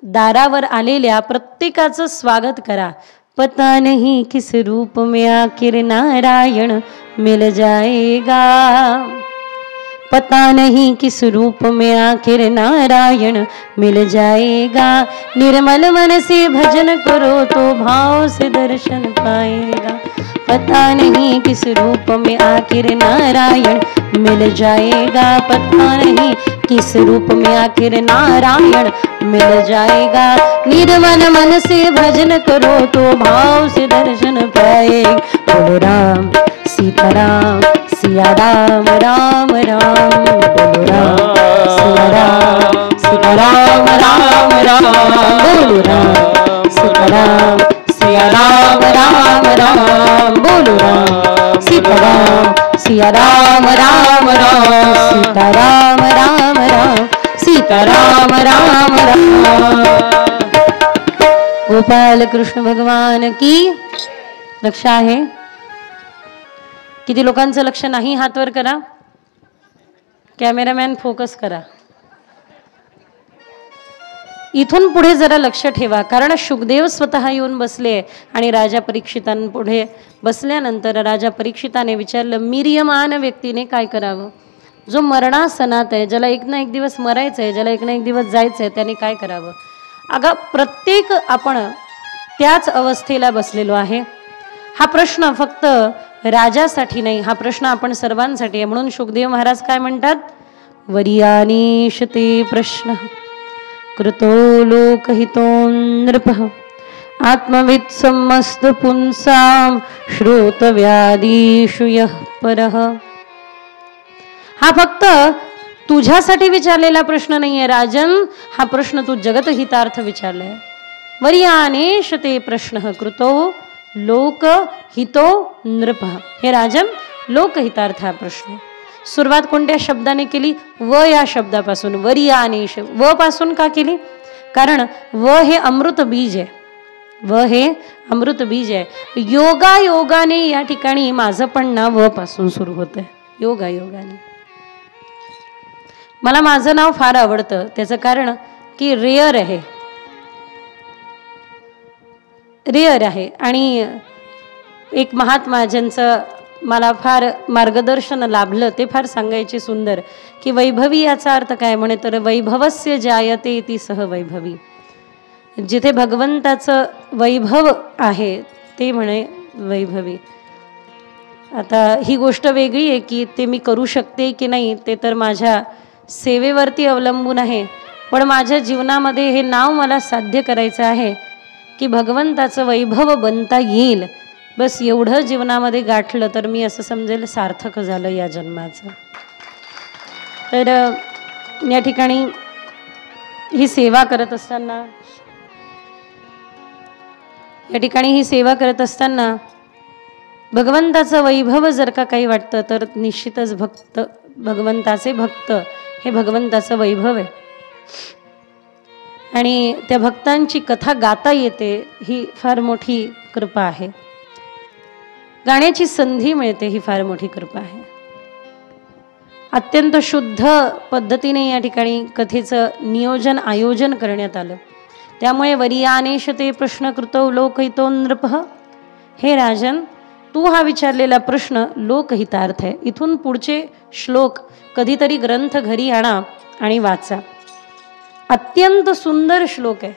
दारावर आलेल्या प्रत्येकाचं स्वागत करा. पता नहीं किस रूप में आखिर नारायण मिल जाएगा, पता नहीं किस रूप में आखिर नारायण मिल जाएगा. निर्मल मन से भजन करो तो भाव से दर्शन पाएगा. पता नहीं किस रूप में आखिर नारायण मिल जाएगा, पता नहीं किस रूप में आखिर नारायण मिल जाएगा. निर्मल मन से भजन करो तो भाव से दर्शन पाएगा. बोलो राम सीताराम सिया राम राम राम. बोलो राम सिया राम सीताराम राम राम. बोलो राम सीताराम सिया राम राम राम. बोलो राम सीताराम सिया राम राम राम. सीताराम राम राम सीताराम राम राम. गोपाल कृष्ण भगवान की. लक्ष आहे? किती लोकांचं लक्ष नाही? हात वर करा. कॅमेरामॅन फोकस करा. इथून पुढे जरा लक्ष ठेवा, कारण शुकदेव स्वतः येऊन बसले आणि राजा परीक्षितांपुढे बसल्यानंतर राजा परीक्षिताने विचारलं, मिर्यमान व्यक्तीने काय करावं? जो मरणासनात आहे, ज्याला एक ना एक दिवस मरायचं आहे, ज्याला एक ना एक दिवस जायचं आहे, त्याने काय करावं? अगं प्रत्येक आपण त्याच अवस्थेला बसलेलो आहे. हा प्रश्न फक्त राजासाठी नाही, हा प्रश्न आपण सर्वांसाठी आहे. म्हणून शुकदेव महाराज काय म्हणतात? वरियानीश ते प्रश्न कृतो लोकहितो नृपः आत्मवित् समस्त पुंसाम श्रोतव्यादीषु यः परः. हा फक्त तुझ्यासाठी विचारलेला प्रश्न नाहीये राजन, हा प्रश्न तू जगतहितार्थ विचारलाय. वरियानेश ते प्रश्न कृतो लोकहितो नृपः. हे राजन, लोकहितार्थ हा प्रश्न. सुरुवात कोणत्या शब्दाने केली? व या शब्दापासून. वरियानेश व पासून का केली? कारण व हे अमृत बीज आहे. व हे अमृत बीज आहे. योगा योगाने या ठिकाणी माझं पण नाव व पासून सुरू होत आहे. योगा योगाने. मला माझं नाव फार आवडतं. त्याचं कारण की रेअर आहे, रेअर आहे. आणि एक महात्मा ज्यांचं मला फार मार्गदर्शन लाभलं ते फार सांगायचे सुंदर, की वैभवी याचा अर्थ काय म्हणे तर वैभवस्य जायते ती सह वैभवी. जिथे भगवंताचं वैभव आहे ते म्हणे वैभवी. आता ही गोष्ट वेगळी आहे की ते मी करू शकते की नाही ते तर माझ्या सेवेवरती अवलंबून आहे. पण माझ्या जीवनामध्ये हे नाव मला साध्य करायचं आहे की भगवंताचं वैभव बनता येईल. बस एवढं जीवनामध्ये गाठलं तर मी असं समजेल सार्थक झालं या जन्माचं. तर या ठिकाणी ही सेवा करत असताना भगवंताचं वैभव जर का काही वाटतं तर निश्चितच भगवंताचे भक्त हे भगवंताचं वैभव आहे. आणि त्या भक्तांची कथा गाता येते ही फार मोठी कृपा आहे. गाण्याची संधी मिळते ही फार मोठी कृपा आहे. अत्यंत शुद्ध पद्धतीने या ठिकाणी कथेचं नियोजन आयोजन करण्यात आलं. त्यामुळे वरियानेश ते प्रश्न कृतो लोकहितो नृपः. हे राजन, तू हा विचारलेला प्रश्न लोकहितार्थ आहे. इथून पुढचे श्लोक कधीतरी ग्रंथ घरी आणा आणि वाचा. अत्यंत सुंदर श्लोक आहे.